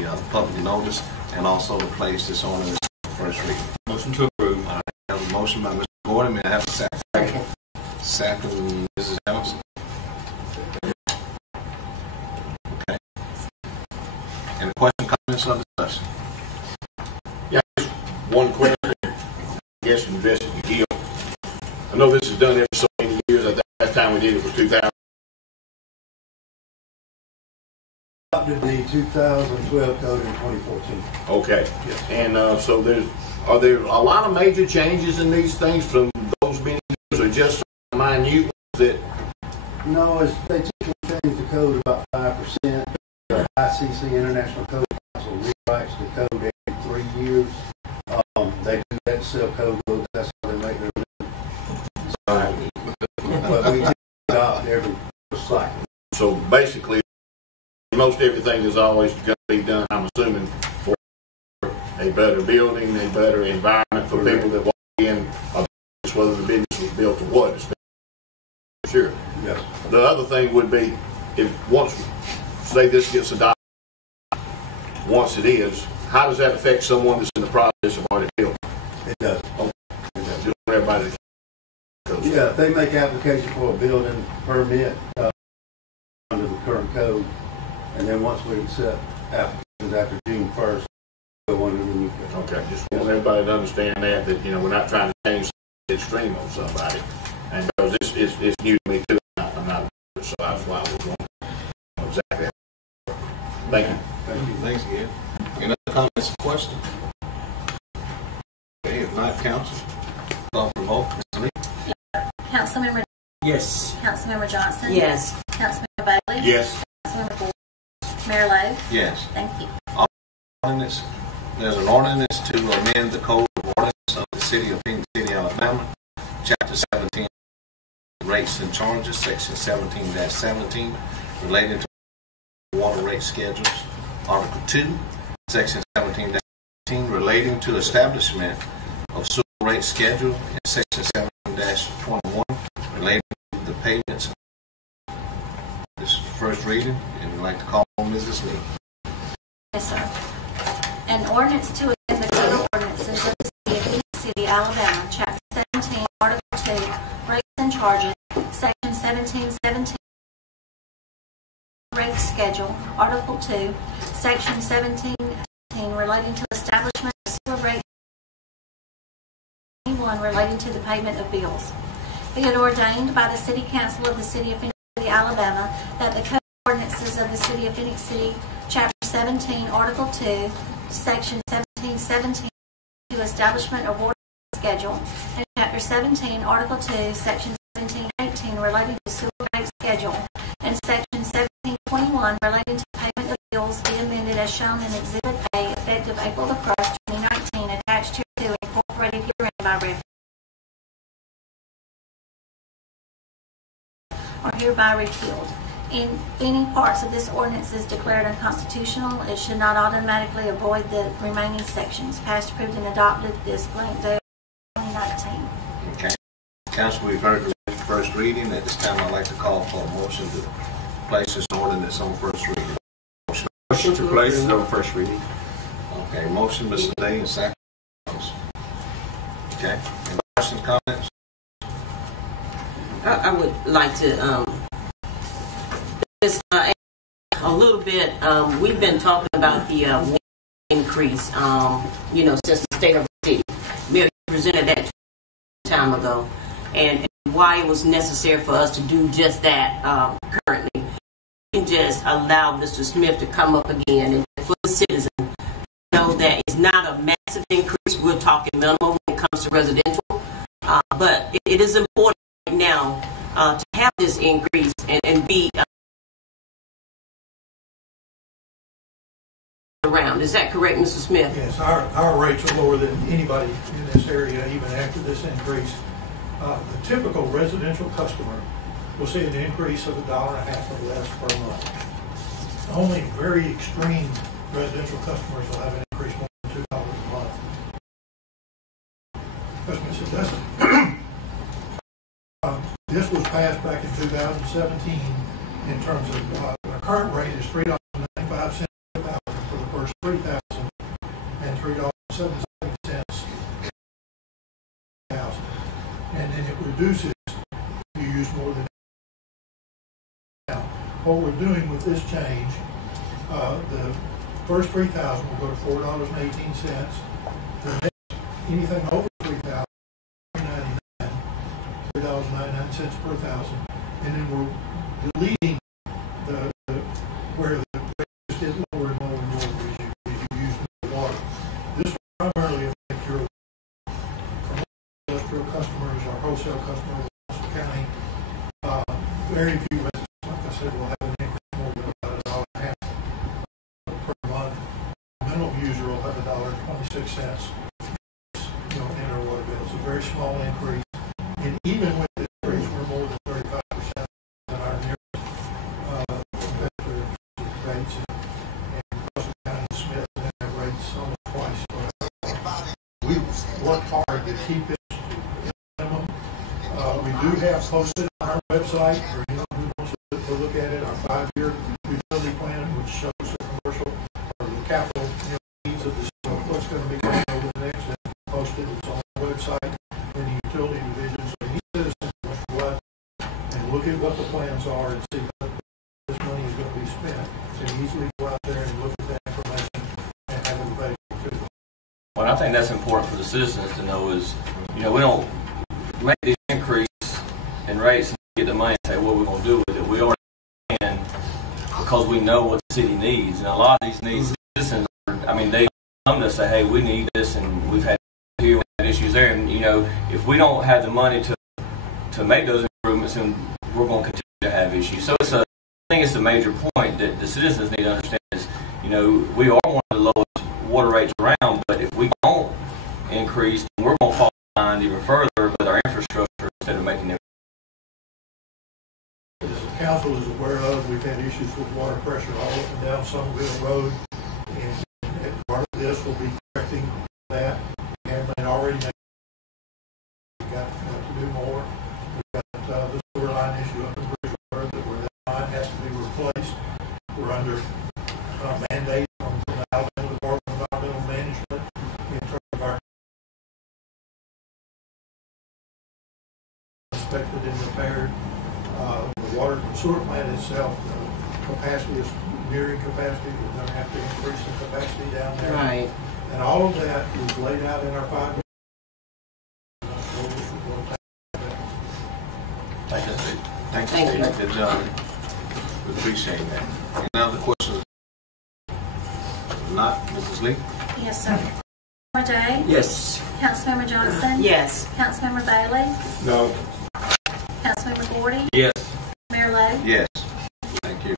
of the public notice and also to place this on as first reading. Motion to approve. All right, I have a motion by Mr. Gordon. May I have a second? Second, Mrs. Johnson. Okay. Any questions, comments, or discussion? Yeah, just one question. I guess invested in Gil. I know this is done every so many years. I think last time we did it was 2000. Adopted the 2012 code in 2014. Okay. Yes. And so are there a lot of major changes in these things from those many years, or just minute ones that? No, they typically change the code about 5%. The ICC International Code Council rewrites the code every 3 years. They do that cell code book. That's how they make their living. But we adopt every cycle. So basically, most everything is always going to be done, I'm assuming, for a better building, a better environment for people that walk in, whether the business was built or what. Sure. Yes. The other thing would be, if once, say this gets adopted, once it is, how does that affect someone that's in the process of already building? It does. Okay. Just for everybody to goes. Yeah, if they make application for a building permit under the current code, and then once we accept applications after June 1st, we'll go under the new code. Okay, just want everybody to understand that we're not trying to change the extreme on somebody. And because it's new to me too, I'm not, so that's why I was wondering exactly. Thank you. Thank you. Thanks again. Any other comments or questions? Okay, if not, council, call for vote. Ms. Lee? Councilmember. Yes. Councilmember Johnson. Yes. Councilmember Bailey. Yes. Councilmember Gordon. Mayor Lowe. Yes. Thank you. Ordinance. There's an ordinance to amend the code of ordinance of the City of Phenix City, Alabama, Chapter 17, Rates and Charges, Section 17-17, relating to water rate schedules. Article 2, Section 17-17, relating to establishment of sewer rate schedule, and Section 17-21, relating to the payments. This is the first reading, and we'd like to call on Mrs. Lee. Yes, sir. An ordinance to amend the code of ordinances of the City of Phenix City, Alabama, Chapter 17, Article 2, Rates and Charges, Section 17-17, Rate Schedule, Article 2, Section 17-18, relating to establishment of sewer rate, 21, relating to the payment of bills. Be it ordained by the City Council of the City of Phenix City, Alabama, that the code of ordinances of the City of Phenix City, Chapter 17, Article 2, Section 17-17, to establishment of water schedule, and Chapter 17, Article 2, Section 17-18, relating to sewer rate schedule, and Section 17-21, relating to payment of bills, be amended as shown in Exhibit A, effective effective April the 1st, 2019, attached to and incorporated herein by reference are hereby repealed. In any parts of this ordinance is declared unconstitutional, it should not automatically avoid the remaining sections. Passed, approved, and adopted this blank day of 2019. Okay. Council, we've heard the first reading. At this time, I'd like to call for a motion to place this ordinance on first reading. Motion to place it on first reading. Okay, motion, Mr. Day, and second. Okay. Any questions, comments? I would like to just a little bit. We've been talking about the increase, since the state of the city. We presented that time ago, and why it was necessary for us to do just that currently. We can just allow Mr. Smith to come up again, and for the citizen, know that it's not a massive increase. We're talking minimal when it comes to residential, but it is important right now to have this increase and be around. Is that correct, Mr. Smith? Yes, our rates are lower than anybody in this area, even after this increase. The typical residential customer will see an increase of $1.50 or less per month. Only very extreme residential customers will have an increase more than $2 a month. Customers said, listen, this was passed back in 2017 in terms of the current rate is $3.95 for the first 3,000 and $3.77 and then it reduces if you use more than now. What we're doing with this change, the first 3,000 will go to $4.18. The next, anything over 3,000, $3.99 per thousand, and then we're deleting the where the rates get lower and lower and lower as you use more water. This will primarily affect your industrial customers or wholesale customers in Russell County. Very few residents, like I said, will have an increase more than about $1.50 per month. Minimum user will have $1.26 in their water bill. It's a very small increase. And even with this increase, we're more than 35% than our nearest competitor rates. And Russell County and Smith have rates almost twice. We work hard to keep it minimum. We do have posted on our website for anyone who wants to look at it, our 5-year utility plan, which shows the commercial or the capital needs of the city, what's going to be going over the next. That's posted. It's on the website in the utility division. So any citizen must go out and look at what the plans are and see what this money is going to be spent. So easily go out there and look at that information and have it available to them. What I think that's important for the citizens to know is, we don't make the increase in rates and get the money and say what we're going to do with it. We already can because we know what the city needs. And a lot of these needs, citizens, they come to say, hey, we need this, and we've had here, we had issues there. And, if we don't have the money to make those improvements, then we're going to continue to have issues. So I think it's a major point that the citizens need to understand is, we are one of the lowest water rates around, but if we don't increase, then we're going to fall behind even further with our infrastructure instead of making it. As the council is aware of, we've had issues with water pressure all up and down Somerville Road, and part of this will be correcting that. And already we've got to do more. We've got the sewer line issue up in Bridgewater where that line has to be replaced. We're under mandate from the Alabama Department of Environmental Management in terms of our inspected and repaired. The water sewer plant itself, the capacity is nearing capacity. We're going to have to increase the capacity down there. Right. And all of that is laid out in our 5 years. Thank you. Good job. We appreciate that. Any other questions? Not, Mrs. Lee? Yes, sir. Councilmember Day? Yes. Councilmember Johnson? Yes. Councilmember Bailey? No. Councilmember Gordy? Yes. Mayor Lowe? Yes. Thank you.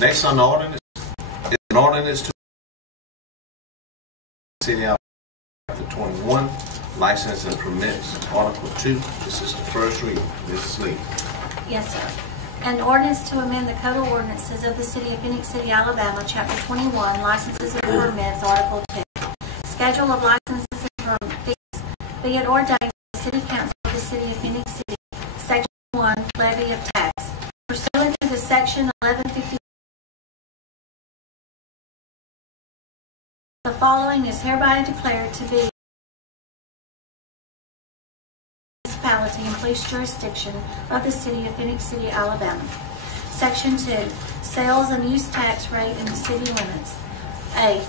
Next on the ordinance is an ordinance to City of Chapter 21, License and Permits, Article 2. This is the first reading. Mrs. Lee. Yes, sir. An ordinance to amend the Code of Ordinances of the City of Phenix City, Alabama, Chapter 21, Licenses and Permits, Article 2. Schedule of licenses and permits. Be it ordained by the City Council of the City of Phenix City, Section 1, Levy of Tax. Pursuant to the Section 1150, the following is hereby declared to be municipality and police jurisdiction of the City of Phenix City, Alabama. Section 2, Sales and Use Tax Rate in the City Limits. A.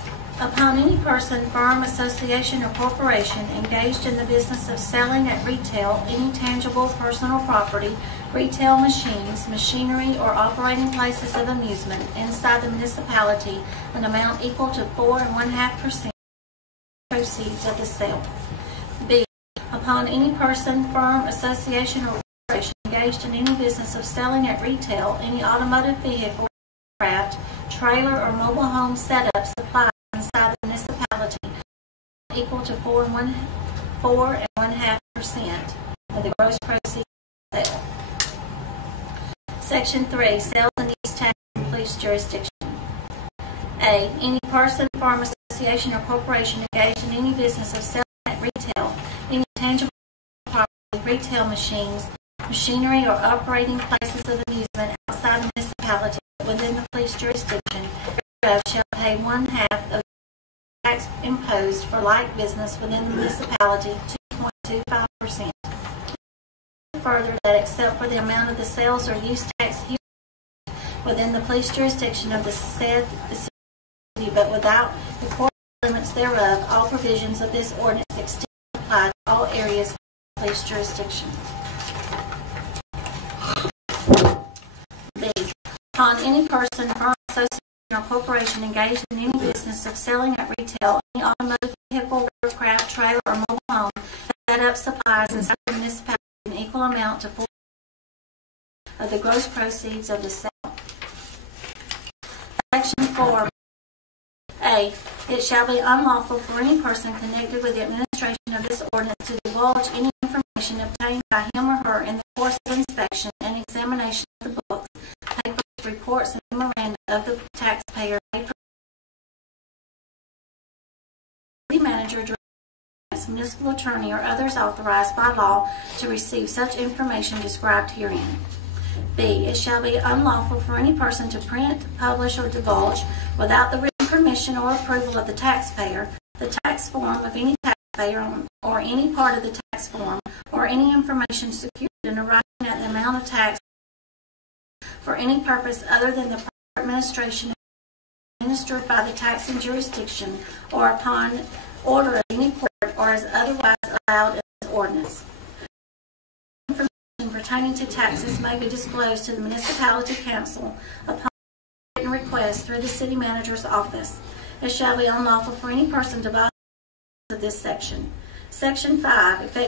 Upon any person, firm, association, or corporation engaged in the business of selling at retail any tangible personal property, retail machines, machinery, or operating places of amusement inside the municipality, an amount equal to 4.5% proceeds of the sale. B. Upon any person, firm, association, or corporation engaged in any business of selling at retail any automotive vehicle, craft, trailer, or mobile home setup supplied inside the municipality equal to 4.5% of the gross proceeds of the sale. Section 3, Sales and Use Tax and Police Jurisdiction. A. Any person, firm, association, or corporation engaged in any business of selling at retail any tangible property, retail machines, machinery, or operating places of amusement outside the municipality within the police jurisdiction shall pay 1/2 of the tax imposed for like business within the municipality, 2.25%. Further, that except for the amount of the sales or use tax within the police jurisdiction of the said city, but without the court limits thereof, all provisions of this ordinance extend and apply to all areas of the police jurisdiction. B. Upon any person, firm, association, or corporation engaged in any business of selling at retail any automotive vehicle, aircraft, trailer, or mobile home, set up supplies inside the municipality an equal amount to 4% of the gross proceeds of the sale. Section 4. A. It shall be unlawful for any person connected with the administration of this ordinance to divulge any information obtained by him or her in the course of inspection and examination of the books, papers, reports, and memoranda of the taxpayer made the manager, municipal attorney, or others authorized by law to receive such information described herein. B. It shall be unlawful for any person to print, publish, or divulge, without the written permission or approval of the taxpayer, the tax form of any taxpayer or any part of the tax form, or any information secured in a writing at the amount of tax for any purpose other than the proper administration administered by the taxing jurisdiction or upon order of any court or as otherwise allowed in this ordinance. Information pertaining to taxes may be disclosed to the municipality council upon written request through the city manager's office. It shall be unlawful for any person to violate this section. Section 5.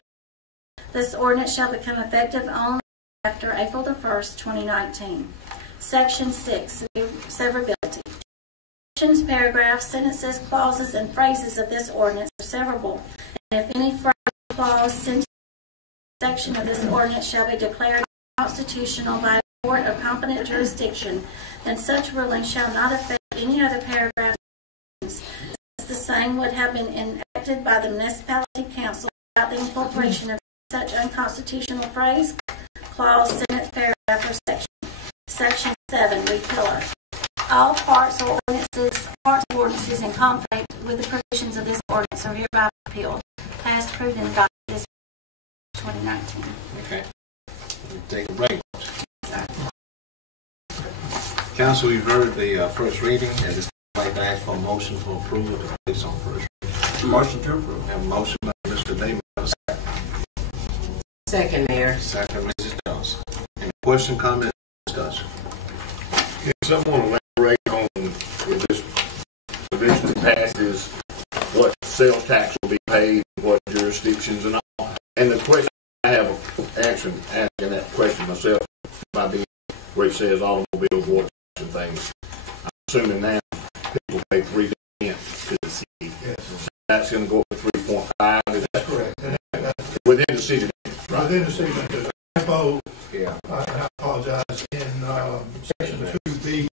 This ordinance shall become effective only after April the 1st, 2019. Section 6. Severability. Sections, paragraphs, sentences, clauses, and phrases of this ordinance are severable, and if any phrase, clause, sentence, section of this ordinance shall be declared unconstitutional by a court of competent jurisdiction, then such ruling shall not affect any other paragraph. The same would have been enacted by the municipality council without the incorporation of such unconstitutional phrase, clause, sentence, paragraph, or section. Section 7. Repealer. All parts or ordinances in conflict with the provisions of this ordinance are hereby repealed. Passed, approved, and adopted this 2019. Okay. We take a break. Council, we've heard the first reading, and this I'd like to ask for a motion for approval to place on first reading. Motion to approve. Have a motion by Mr. Davis. Second, Mayor. Second, Mrs. Jones. Any question, comment, discussion? Can someone elaborate on if this provision passes, what sales tax will be paid, what jurisdictions and all? And the question I have asking that question myself by being where it says automobiles, watches, and things. I'm assuming now people pay 3% to the city. Yes. That's that's going to go up to 3.5. Is that correct? And that's within the city? Right. within the city limits. Typo, Yeah. and I apologize, in section 2B,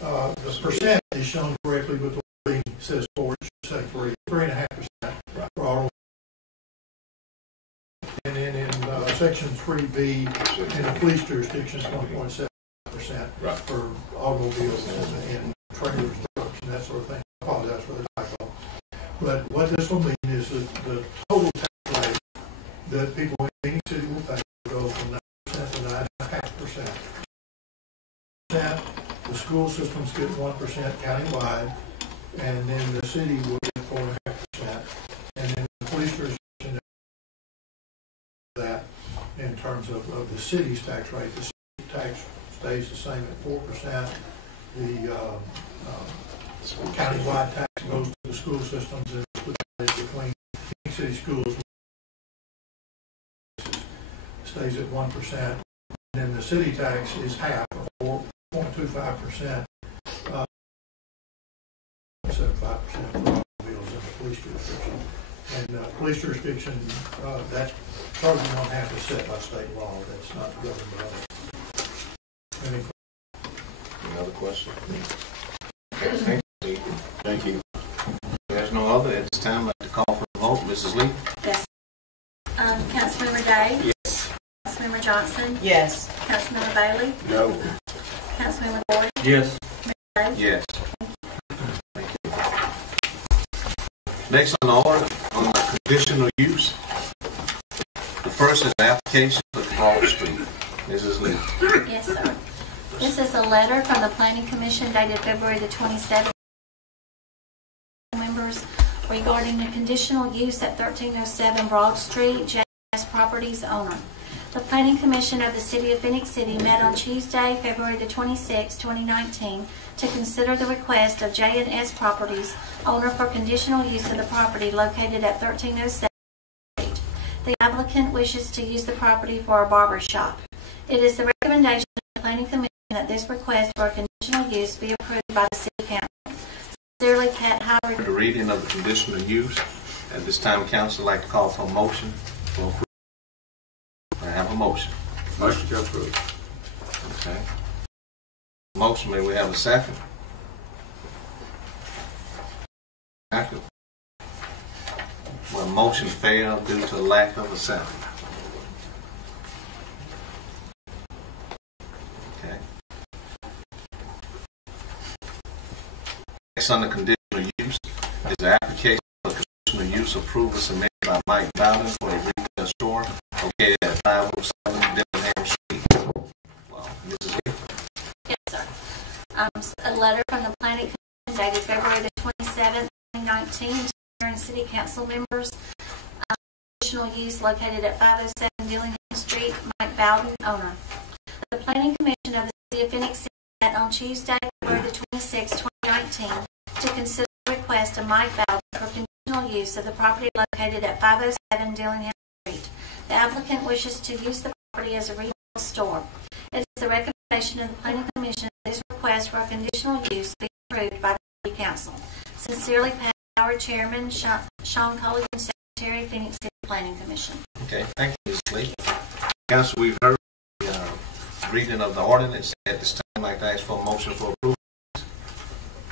the percent is shown correctly, but the wording says 4, it should say 3.5% for auto. And then in section 3B, in the police jurisdiction, 1.7% for automobiles and trailers, trucks, and that sort of thing. I apologize for the typo. But what this will mean is that the total tax rate that people in Phoenix City will pay will go from 9% to 9.5%. The school systems get 1% countywide, and then the city will get 4.5%, and then the police jurisdiction that in terms of the city's tax rate. The city tax stays the same at 4%. The countywide tax goes to the school systems and between Phoenix City schools stays at 1%. And then the city tax is half, 4.25%, 75% for automobiles in the police jurisdiction. And police jurisdiction, that's charging on half is set by state law. That's not governed by us. Any other question? Okay, thank you. Thank you. There's no other. At this time, I'd like to call for a vote. Mrs. Lee? Yes. Councilmember Day? Yes. Councilmember Johnson? Yes. Councilmember Bailey? No. Councilmember Gordon? Yes. Yes. Thank you. Next on the order, on the conditional use. The first is the application for Broad Street. Mrs. Lee. Yes, sir. This is a letter from the Planning Commission dated February the 27th. Members regarding the conditional use at 1307 Broad Street, J.S. Properties owner. The Planning Commission of the City of Phoenix City met on Tuesday, February the 26th, 2019, to consider the request of J&S Properties, owner for conditional use of the property located at 1307 Street. The applicant wishes to use the property for a barber shop. It is the recommendation of the Planning Commission that this request for a conditional use be approved by the City Council. Sincerely, Pat Howard. The reading of the conditional use. At this time, council would like to call for a motion for approval. I have a motion. Motion to approve. Okay. Motion, may we have a second? Second. Well, motion failed due to lack of a second. Okay. Next on the conditional use is the application for conditional use approval submitted by Mike Bowden for a retail store located at 507 Dillingham Street. Wow, Mrs. Lee? Yes, sir. A letter from the Planning Commission dated February the 27th, 2019, to and City Council members. Conditional use located at 507 Dillingham Street, Mike Bowden, owner. The Planning Commission of the City of Phoenix City met on Tuesday, February the 26th, 2019, to consider the request of Mike Bowden for conditional use of the property located at 507 Dillingham Street. The applicant wishes to use the property as a retail store. It is the recommendation of the Planning Commission that this request for a conditional use be approved by the City Council. Sincerely, Pat Howard, Chairman, Sean Colligan, Secretary, Phoenix City Planning Commission. Okay, thank you, Ms. Lee. Council, we've heard the reading of the ordinance. At this time, I'd like to ask for a motion for approval.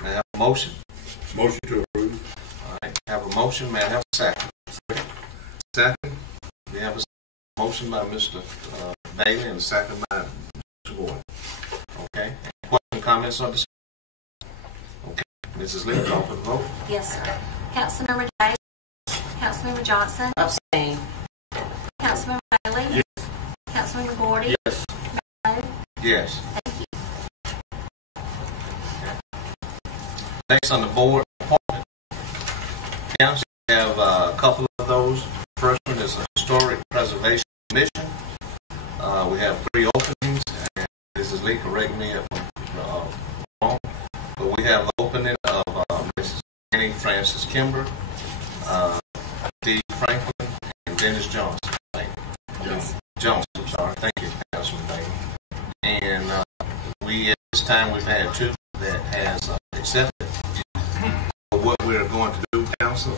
May I have a motion? Motion to approve. All right, have a motion. May I have a second? Second. We have a motion by Mr. Bailey and a second by Mr. Gordon. Okay. Any questions, comments, or discussion? Okay. Mrs. Lee, call for the vote. Yes, sir. Councilmember Day. Councilmember Johnson. Abstain. Councilmember Bailey. Yes. Councilmember Gordy. Yes. Yes. Thank you. Okay. Next on the board appointment. Council, we have a couple of those. First one is a Historic Preservation Commission. We have 3 openings, and Mrs. Lee, correct me if I'm wrong, but we have the opening of Mrs. Annie Francis Kimber, Steve Franklin, and Dennis Johnson. Johnson, I'm sorry. Thank you, Councilman Bailey. And at this time, we've had 2 that has accepted. What we're going to do, Council,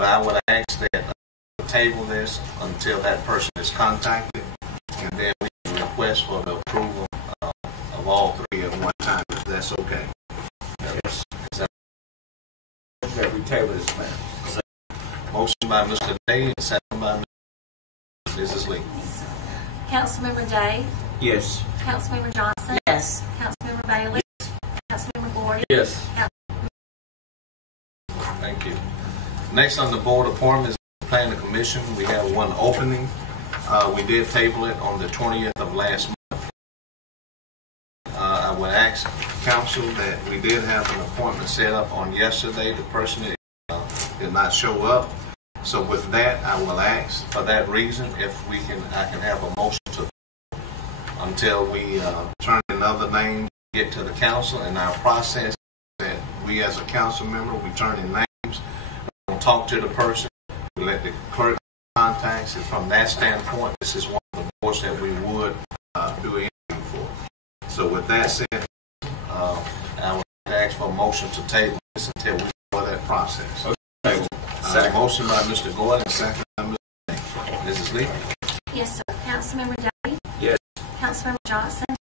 but I would ask that we table this until that person is contacted, and then we can request for the approval of all three at one time, if that's okay. Yes. Is that That we table this, man. motion by Mr. Day and second by Mrs. Lee? Councilmember Day? Yes. Councilmember Johnson? Yes. Councilmember Bailey? Councilmember Gordon? Yes. Thank you. Next on the board appointments, planning commission, we have one opening. We did table it on the 20th of last month. I would ask council that we did have an appointment set up on yesterday. The person did not show up. So with that, I will ask for that reason if I can have a motion to until we turn another name, get to the council, and our process that we as a council member, we turn in names, we don't talk to the person, we let the clerk contacts, and from that standpoint, this is one of the boards that we would do an interview for. So with that said, I would ask for a motion to table this until we go that process. Okay. Motion by Mr. Gordon, second by Mrs. Lee. Yes, sir. Councilmember Day? Yes. Councilmember Johnson?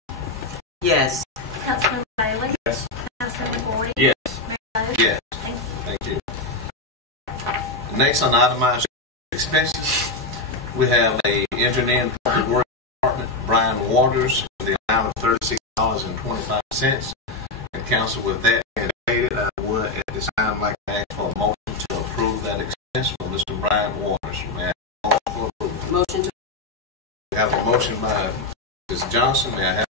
Yes. Councilmember Bailey? Yes. Councilmember Gordon? Yes. Mayor Lo? Yes. Thank you. Thank you. Next on the itemized expenses, we have a engineer and public works department, Brian Waters, for the amount of $36.25. And council, with that indicated, I would at this time like to ask for a motion to approve that expense for Mr. Brian Waters. May I have a motion for approval? Motion to. We have a motion by Mrs. Johnson. May I have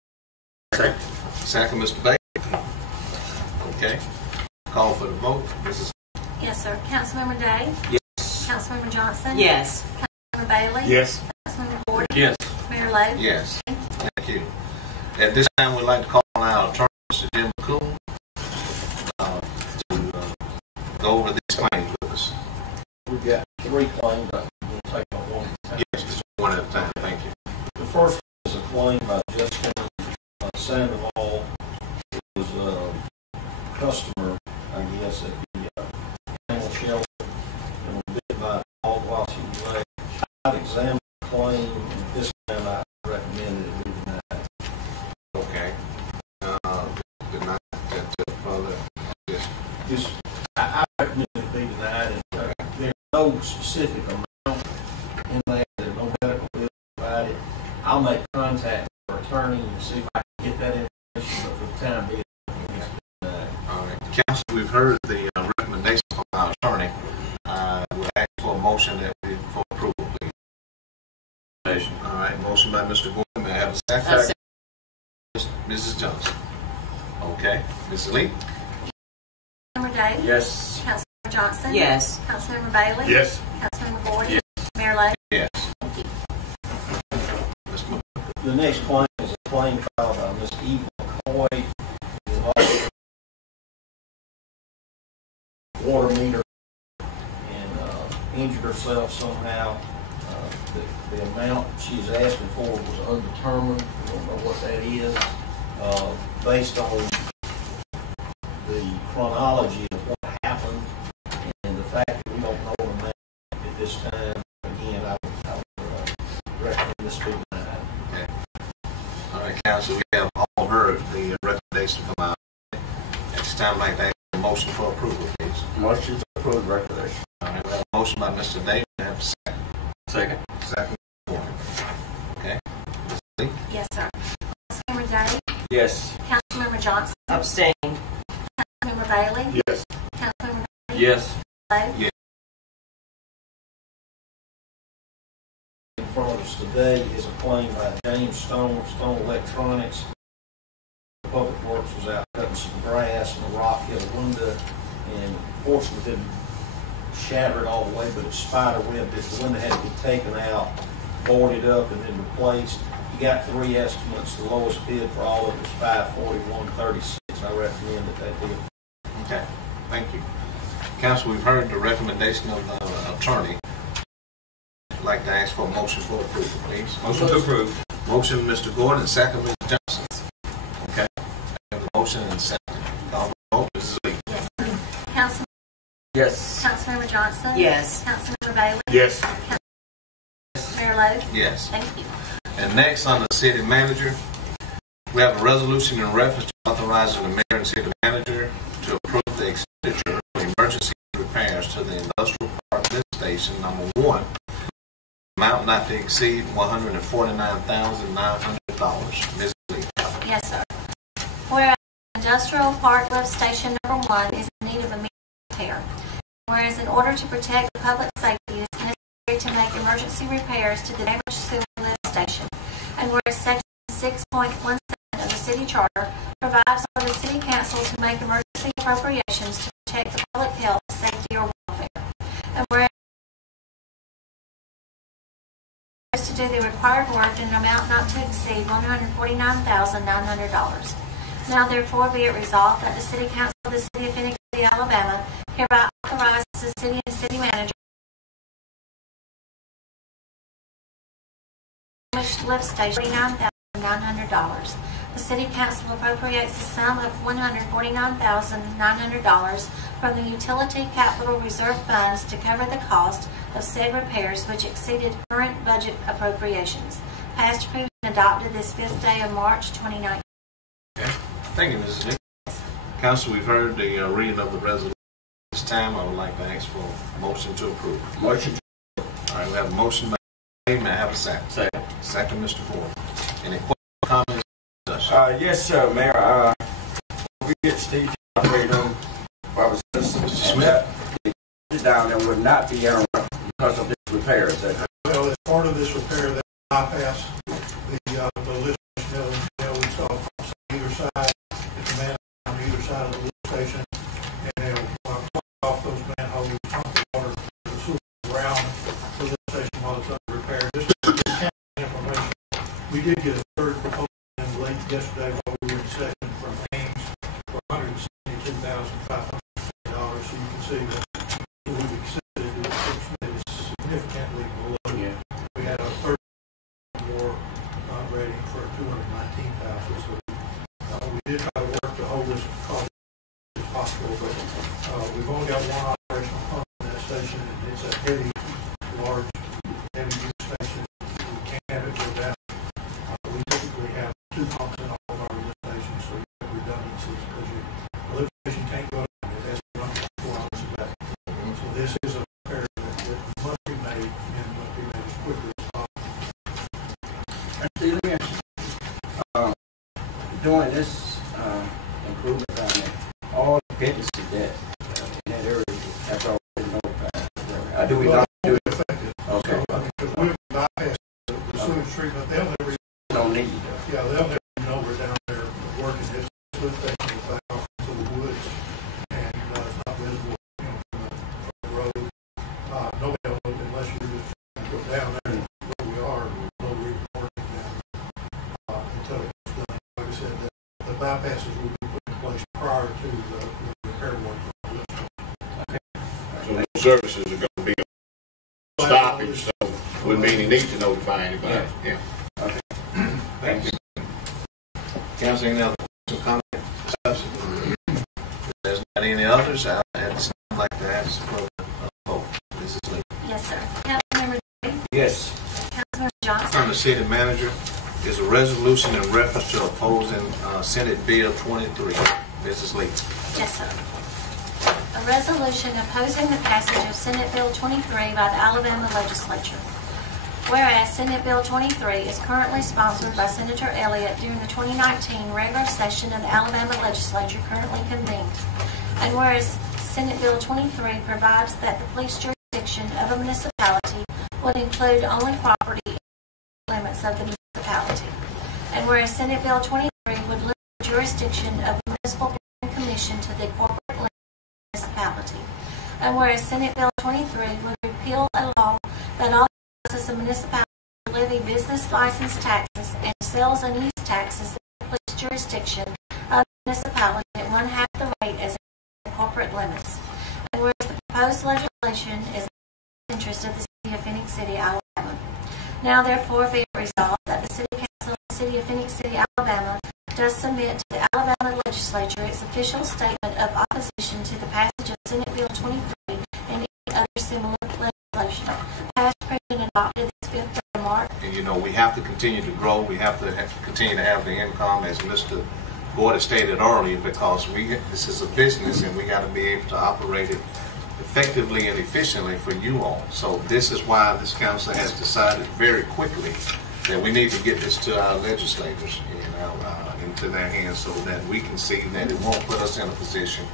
a second? Second, Mr. Baker. Okay. Call for the vote. Mrs. Yes, sir. Councilmember Day? Yes. Councilmember Johnson? Yes. Councilmember Bailey? Yes. Councilmember Gordon? Yes. Mayor Lo? Yes. Thank you. At this time, we'd like to call on our attorney, Mr. Jim McCool, to go over this claim with us. We've got 3 claims. We'll take them one at a time. Yes, just one at a time. Thank you. The first is a claim by Justin Sandoval. It was a customer, I guess, at the animal shelter, and was bit by a dog while she was there. I've examined the claim, and this time I recommended it be denied. Okay. Deny that to further. Yes. I recommend it be denied. And there's no specific amount in there. There's no medical bill provided. I'll make contact with our attorney and see if I can get that information, but for the time being, it's denied. All right. Council, we've heard the recommendation from our attorney. We'll ask for a motion that we for approval, please. All right. Motion by Mr. Gordon. May I have a second? Mrs. Johnson. Okay. Mrs. Lee? Councilmember Day? Yes. Councilmember Johnson? Yes. Councilmember Bailey? Yes. Councilmember Gordon? Yes. Mayor Lo? Yes. The next claim is a claim filed by Ms. Eve McCoy. Lost water meter and injured herself somehow. The amount she's asking for was undetermined. We don't know what that is. Based on the chronology of what happened and the fact that we don't know the amount at this time, again, I would recommend this be denied. Okay. All right, Council, we have all heard the recommendation from our next time like that. Motion for approval, please. Motion to approve the recommendation. All right, we have a motion by Mr. Davis. Have a second. Second. Second. Okay. Ms. Lee? Yes, sir. Councilmember Day? Yes. Councilmember Johnson? Abstain. Councilmember Bailey? Yes. Councilmember Yes. Lo? Yes. In front of us today is a claim by James Stone, Stone Electronics. Public Works was out cutting some grass and a rock hit a window, and fortunately didn't shatter it all the way, but it spider webbed it. The window had to be taken out, boarded up, and then replaced. You got 3 estimates. The lowest bid for all of it was $541.36. I recommend that bid. Okay. Thank you. Council, we've heard the recommendation of the attorney. I'd like to ask for a motion for approval, please. Motion to approve. Motion, Mr. Gordon, second, Mr. Johnson. Okay. I have a motion and a second. Call for the vote, Mrs. Lee. Yes, sir. Councilmember Yes. Councilmember Johnson? Yes. Councilmember Bailey? Yes. Mayor Lo? Yes. Thank you. And next, on the city manager, we have a resolution in reference to authorizing the mayor and city manager to approve the expenditure for emergency repairs to the industrial park lift station number 1, amount not to exceed $149,900. Ms. Lee. Yes, sir. Whereas industrial park lift station number 1 is in need of immediate repair. Whereas in order to protect the public safety, it is necessary to make emergency repairs to the damaged sewer lift station. And whereas section 6.17 of the city charter provides for the city council to make emergency appropriations to protect the public health, safety, or welfare. And whereas to do the required work in an amount not to exceed $149,900. Now therefore be it resolved that the City Council of the City of Phenix City, Alabama hereby authorizes the city and city manager lift station $49,900. The City Council appropriates the sum of $149,900 from the Utility Capital Reserve Funds to cover the cost of said repairs which exceeded current budget appropriations. Passed, approved, and adopted this 5th day of March 2019. Okay. Thank you, Mrs. Nick. Council, we've heard the reading of the resolution. This time, I would like to ask for a motion to approve. Motion. All right, we have a motion by May I have a second? Second. Second, Mr. Ford. Any questions, comments? Yes, sir, Mayor. We get Steve Freedom, Mr. Smith. Down there would not be interrupted because of this repair. Well, as part of this repair, that bypass the lift station, they'll install pumps on either side. It's a man on either side of the lift station, and they'll plug off those manholes, pump the water to the sewer around the lift station while it's under repair. Just to get information, we did get a third proposal in late yesterday while we were in session from Ames for $172,500. So you can see that we've exceeded it significantly below. Yeah. We had a third more rating for $219,000. So we did try to work to hold this cost as possible, but we've only got one operational pump in that station, and it's a heavy, large, heavy use station. We can't have it go down. We typically have 2 pumps in all of our lift stations, so we have redundancies because the lift station can't go down. It has to run 4 hours a day. So this is a repair that must be made and must be made as quickly as possible. Doing this improvement down there, all the businesses that in that area, that's all we know about. Do we not do it? Effective. Okay. Because we've bypassed the sewage treatment, they'll never don't need it. Yeah, they'll never know we're down there working. This lift station is back off into the woods, and it's not visible from the road. Nobody will know unless you just go down there where we are. We'll know we're working down until it's done. Like I said, the bypasses will be put in place prior to the repair work. So no services are going to be stoppage, so would mean you need to notify anybody. Yeah. Okay. Thank you. Council, any other questions, comments, discussion? If there's not any others, I'd like to ask for a vote. Mrs. Lee. Yes, sir. Councilmember Day? Yes. Councilmember Johnson? On the city manager is a resolution in reference to opposing Senate Bill 23. Mrs. Lee. Yes, sir. A resolution opposing the passage of Senate Bill 23 by the Alabama legislature. Whereas Senate Bill 23 is currently sponsored by Senator Elliott during the 2019 regular session of the Alabama legislature currently convened. And whereas Senate Bill 23 provides that the police jurisdiction of a municipality would include only property in the limits of the municipality. And whereas Senate Bill 23 would limit the jurisdiction of the municipal commission to the corporate limits of the municipality. And whereas Senate Bill 23 would repeal a law that authorizes a municipality to levy business license taxes and sales and use taxes in the police jurisdiction of the municipality at 1/2 the rate as in corporate limits. And whereas the proposed legislation is in the interest of the city of Phenix City, Alabama. Now therefore be it resolved that the City Council of the City of Phenix City, Alabama does submit to the Alabama legislature its official statement of opposition to the passage of Senate Bill 23 have to continue to grow. We have to continue to have the income, as Mr. Gordon stated earlier, because this is a business and we got to be able to operate it effectively and efficiently for you all. So this is why this council has decided very quickly that we need to get this to our legislators, into their hands, so that we can see that it won't put us in a position.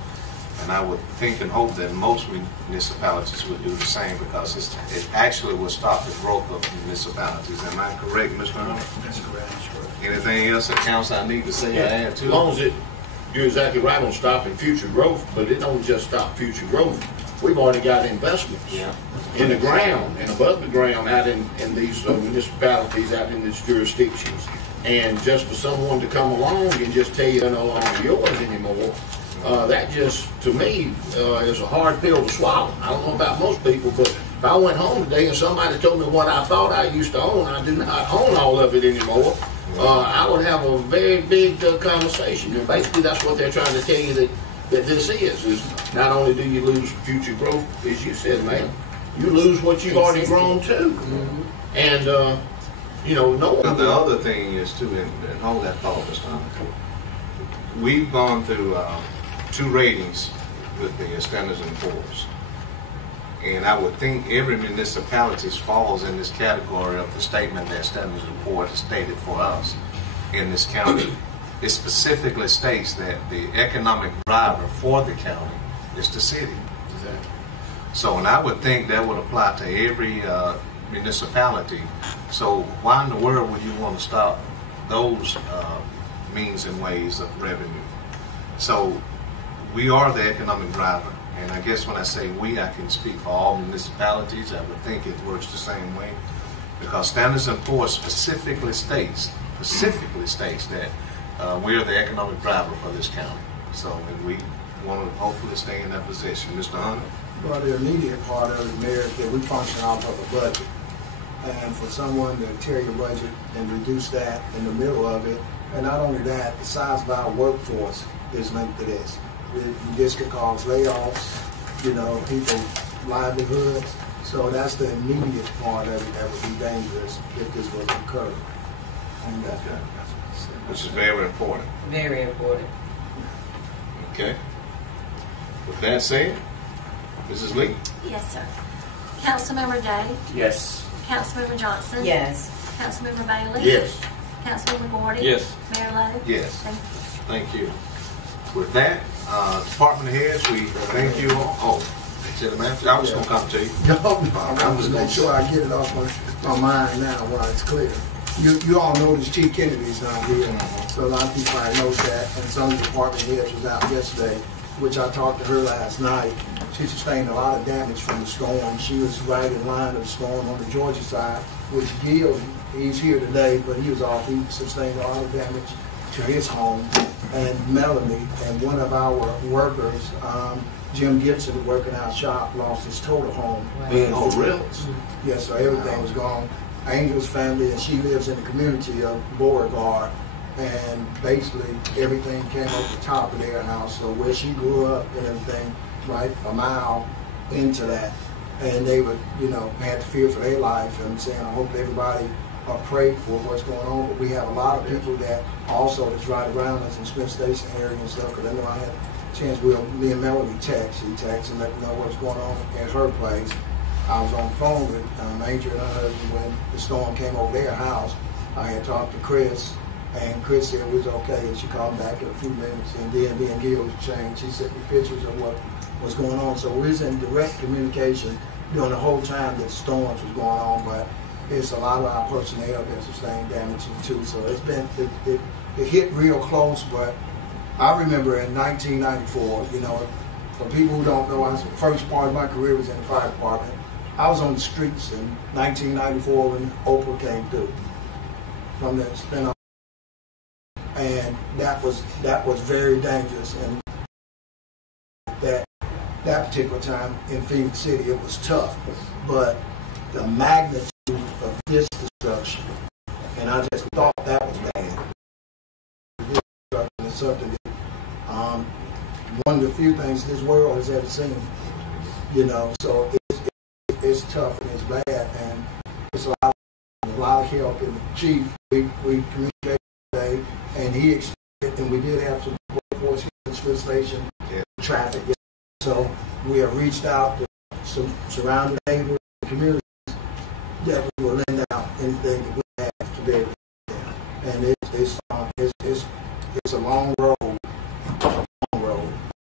And I would think and hope that most municipalities would do the same, because it actually will stop the growth of municipalities. Am I correct, Mr. Hunter? That's correct. Anything else that council I need to say or add to? As long as you're exactly right on stopping future growth, but it don't just stop future growth. We've already got investments in the ground and above the ground out in these municipalities, out in these jurisdictions. And just for someone to come along and just tell you they're no longer yours anymore, that just, to me, is a hard pill to swallow. I don't know about most people, but if I went home today and somebody told me what I thought I used to own, I do not own all of it anymore, I would have a very big conversation. And basically that's what they're trying to tell you that this is not only do you lose future growth, as you said, man, you lose what you've already grown to. And, no one... The other thing is, too, and hold that thought, Mr. Hunter, we've gone through 2 ratings with the Standards and Poor's. And I would think every municipality falls in this category of the statement that Standards and Poor's has stated for us in this county. It specifically states that the economic driver for the county is the city. Exactly. So, and I would think that would apply to every municipality. So why in the world would you want to stop those means and ways of revenue? So we are the economic driver. And I guess when I say we, I can speak for all municipalities. I would think it works the same way, because Standards & Poor's specifically states that we're the economic driver for this county. So, and we want to hopefully stay in that position. Mr. Hunter? Well, the immediate part of it, Mayor, is that we function off of a budget. And for someone to tear your budget and reduce that in the middle of it, and not only that, the size of our workforce is linked to this. This could cause layoffs, people's livelihoods. So that's the immediate part of it that would be dangerous if this was to occur. And that's what I said. Which is very important. Very important. Okay. With that said, Mrs. Lee? Yes, sir. Councilmember Day? Yes. Councilmember Johnson? Yes. Councilmember Bailey? Yes. Councilmember Gordon? Yes. Mayor Lowe? Yes. Thank you. Thank you. With that, department heads, we thank you all. Oh, said the manager? I was going to come to you. No, I'm just making sure I get it off my mind now while it's clear. You all know this Chief Kennedy's not here, so a lot of people probably know that, and some of the department heads was out yesterday, which I talked to her last night. She sustained a lot of damage from the storm. She was right in line of the storm on the Georgia side, which Gil, he's here today, but he was off. He sustained a lot of damage to his home. And Melanie, and one of our workers, Jim Gibson, working our shop, lost his total home. Oh, really? Yes, so everything was gone. Angel's family, and she lives in the community of Beauregard, and basically everything came over the top of their house. So where she grew up and everything, right, a mile into that, and they would, had to fear for their life. And I'm saying, I hope everybody prayed for what's going on. But we have a lot of people that also that's right around us in Smith Station area and stuff. Because I know I had a chance. Me and Melanie text. She texted and let me know what's going on at her place. I was on the phone with Angel and her husband when the storm came over their house. I had talked to Chris, and Chris said it was okay, and she called back in a few minutes, and then me and Gil changed. She sent me pictures of what was going on. So we was in direct communication during the whole time that storms was going on, but it's a lot of our personnel that sustained damage too. So it's been, it hit real close, but I remember in 1994, for people who don't know, the first part of my career was in the fire department. I was on the streets in 1994 when Oprah came through from the spin-off, and that was very dangerous. And that particular time in Phenix City, it was tough, but the magnitude of this destruction, and I just thought that was bad. This destruction is something that one of the few things this world has ever seen. So it's tough and it's bad, and it's a lot of a lot of help. And the chief, we communicated today, and he expected, and we did have some workforce here at the Smith Station, traffic. So we have reached out to some surrounding neighbors and communities that we will lend out anything that we have to be able to do. And it's a long road.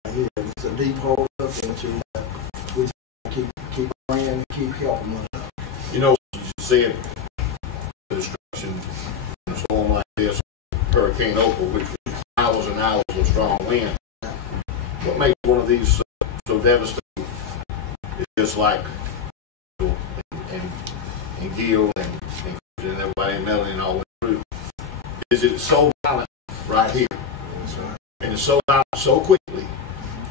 Here. It's a deep hole to look into. We keep praying and keep helping one another. You know, you said the destruction in a storm like this, Hurricane Opal, which was hours and hours of strong wind. What makes one of these so devastating is just like and Gil and everybody and Melanie and all went through, is it's so violent right here. And it's so violent so quickly.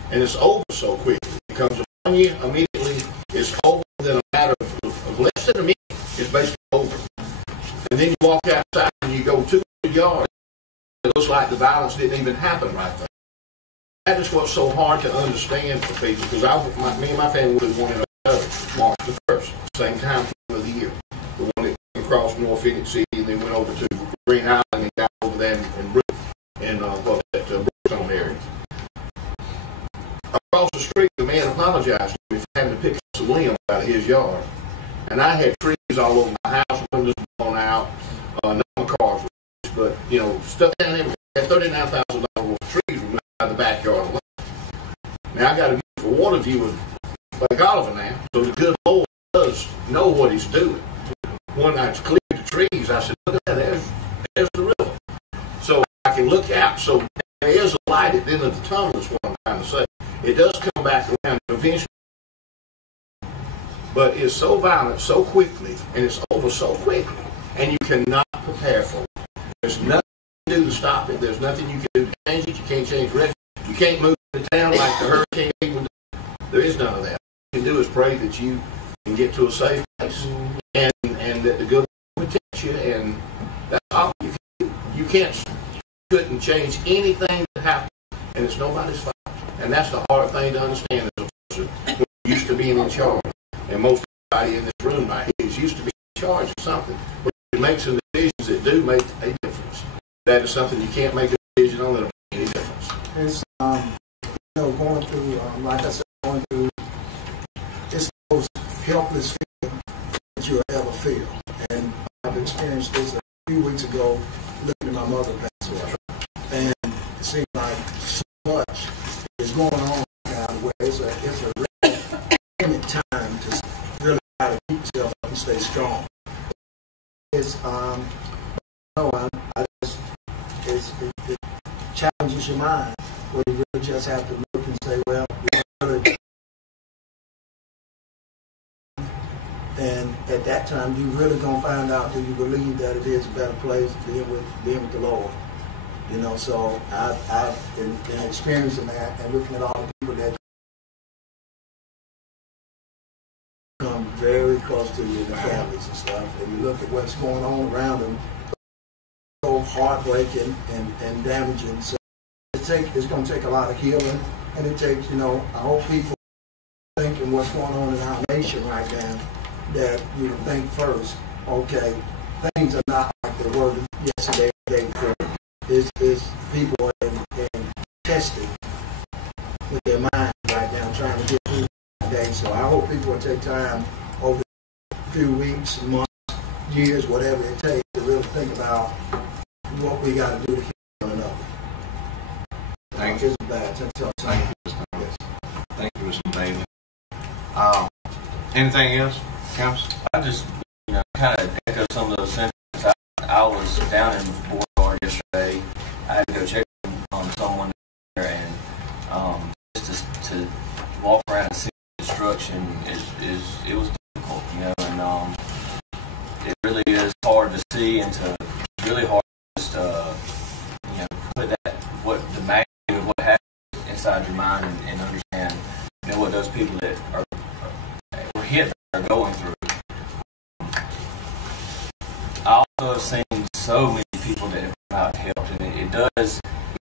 And it's over so quickly. It comes upon you immediately. It's over within a matter of less than a minute. It's basically over. And then you walk outside and you go 200 yards. It looks like the violence didn't even happen right there. That is what's so hard to understand for people, because me and my family would have wanted another March the 1st, same time of the year. The one that came across North Phenix City and then went over to Green Island and got over there in Brookstone area. Across the street, the man apologized to me for having to pick up some limbs out of his yard. And I had trees all over my house, windows blown out, none of my cars were, but, you know, stuff down there. We had $39,000 worth of trees removed out of the backyard alone. Now, I got a beautiful water view of Lake Oliver now, so the good Lord does know what he's doing. When I cleared the trees, I said, look at that, there's the river. So I can look out, so there is a light at the end of the tunnel, is what I'm trying to say. It does come back around eventually, but it's so violent so quickly, and it's over so quickly, and you cannot prepare for it. There's nothing you can do to stop it. There's nothing you can do to change it. You can't change direction. You can't move the town like the hurricane people do. There is none of that. All you can do is pray that you can get to a safe place, and that the good Lord protect you, and that's all you can do. You couldn't change anything that happened, and it's nobody's fault. And that's the hard thing to understand as a person who used to being in charge. And most everybody in this room right here is used to be in charge of something. But you make some decisions that do make a difference. That is something you can't make a decision on that'll make any difference. It's, going through, like I said, going through, it's the most helpless feeling that you'll ever feel. And I've experienced this a few weeks ago, looking at my mother pass away. And it seems like so much is going on now where it's a really time to really try to keep yourself up and stay strong. It's it challenges your mind where you really just have to look and say, well, and at that time you really gonna find out, do you believe that it is a better place being with the Lord? You know, so I've been experiencing that and looking at all the people that come very close to you and their families and stuff, and you look at what's going on around them, so heartbreaking and damaging. So it's going to take a lot of healing, and it takes, I hope people thinking what's going on in our nation right now, that we think first, okay, things are not like they were yesterday or the day before. Is people in testing with their mind right now, trying to get through the day. So I hope people will take time over a few weeks, months, years, whatever it takes, to really think about what we got to do to keep one another. Thank you. Thank you, Mr. Bailey. Anything else, Council? I just, kind of echo some of those sentiments. I was down in Beauregard yesterday. I had to go check on someone there, and just to walk around and see destruction it was difficult, and it really is hard to see, and it's really hard to just put what the magnitude of what happened inside your mind and understand what those people that were hit are going through. I also have seen so many people that have come out and helped, and it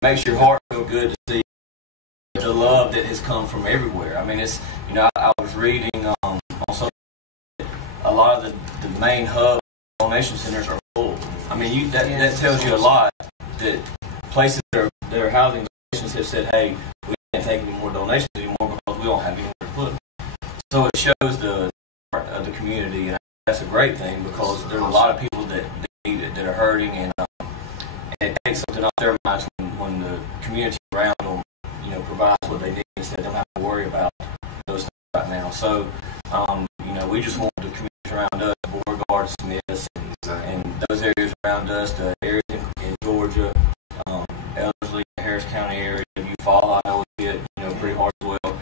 makes your heart feel good to see the love that has come from everywhere. I mean, it's, I was reading on some, a lot of the main hubs on donation centers are full. I mean, that tells you a lot that places that are housing donations have said, hey, we can't take any more donations anymore because we don't have anywhere to put them. So it shows the part of the community, and that's a great thing because there's a lot of people that need it, that are hurting, and it takes something off their minds when the community around them, provides what they need instead of them having to worry about those things right now. So, we just want the community around us, Beauregard, Smith, and those areas around us, the areas in Georgia, Ellerslie, Harris County area, Eufaula, I know we get pretty hard as well.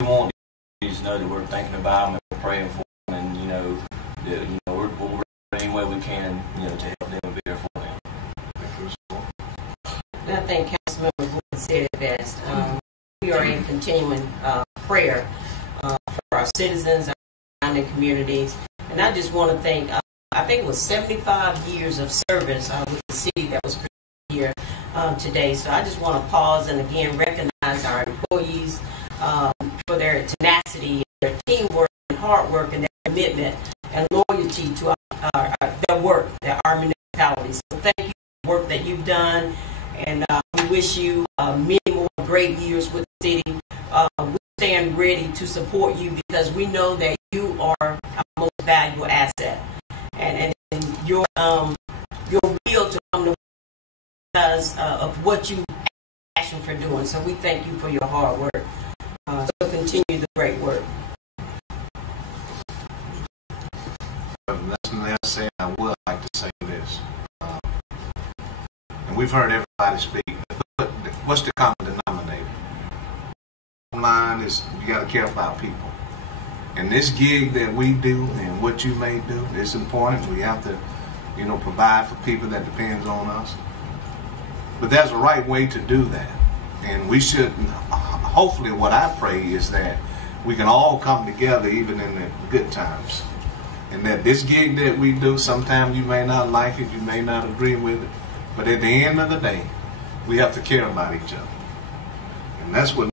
We want the communities to know that we're thinking about them and we're praying for them, and we'll work any way we can, to help them and be there for them. And I think Councilmember Wood said it best. We are in continuing prayer for our citizens, our surrounding communities, and I just want to thank. I think it was 75 years of service with the city that was here today. So I just want to pause and again recognize our employees for their tenacity, their teamwork, and hard work, and their commitment and loyalty to their work, our municipalities. So thank you for the work that you've done, and we wish you many more great years with the city. We stand ready to support you because we know that you are our most valuable asset, and your will to come to because of what you passion for doing. So we thank you for your hard work. So continue the great work. That's the last thing I would like to say this. And we've heard everybody speak. But what's the common denominator? Bottom line is you got to care about people. And this gig that we do and what you may do is important. We have to, provide for people that depends on us. But there's a right way to do that. And we should, hopefully what I pray is that we can all come together even in the good times. And that this gig that we do, sometimes you may not like it, you may not agree with it, but at the end of the day, we have to care about each other. And that's what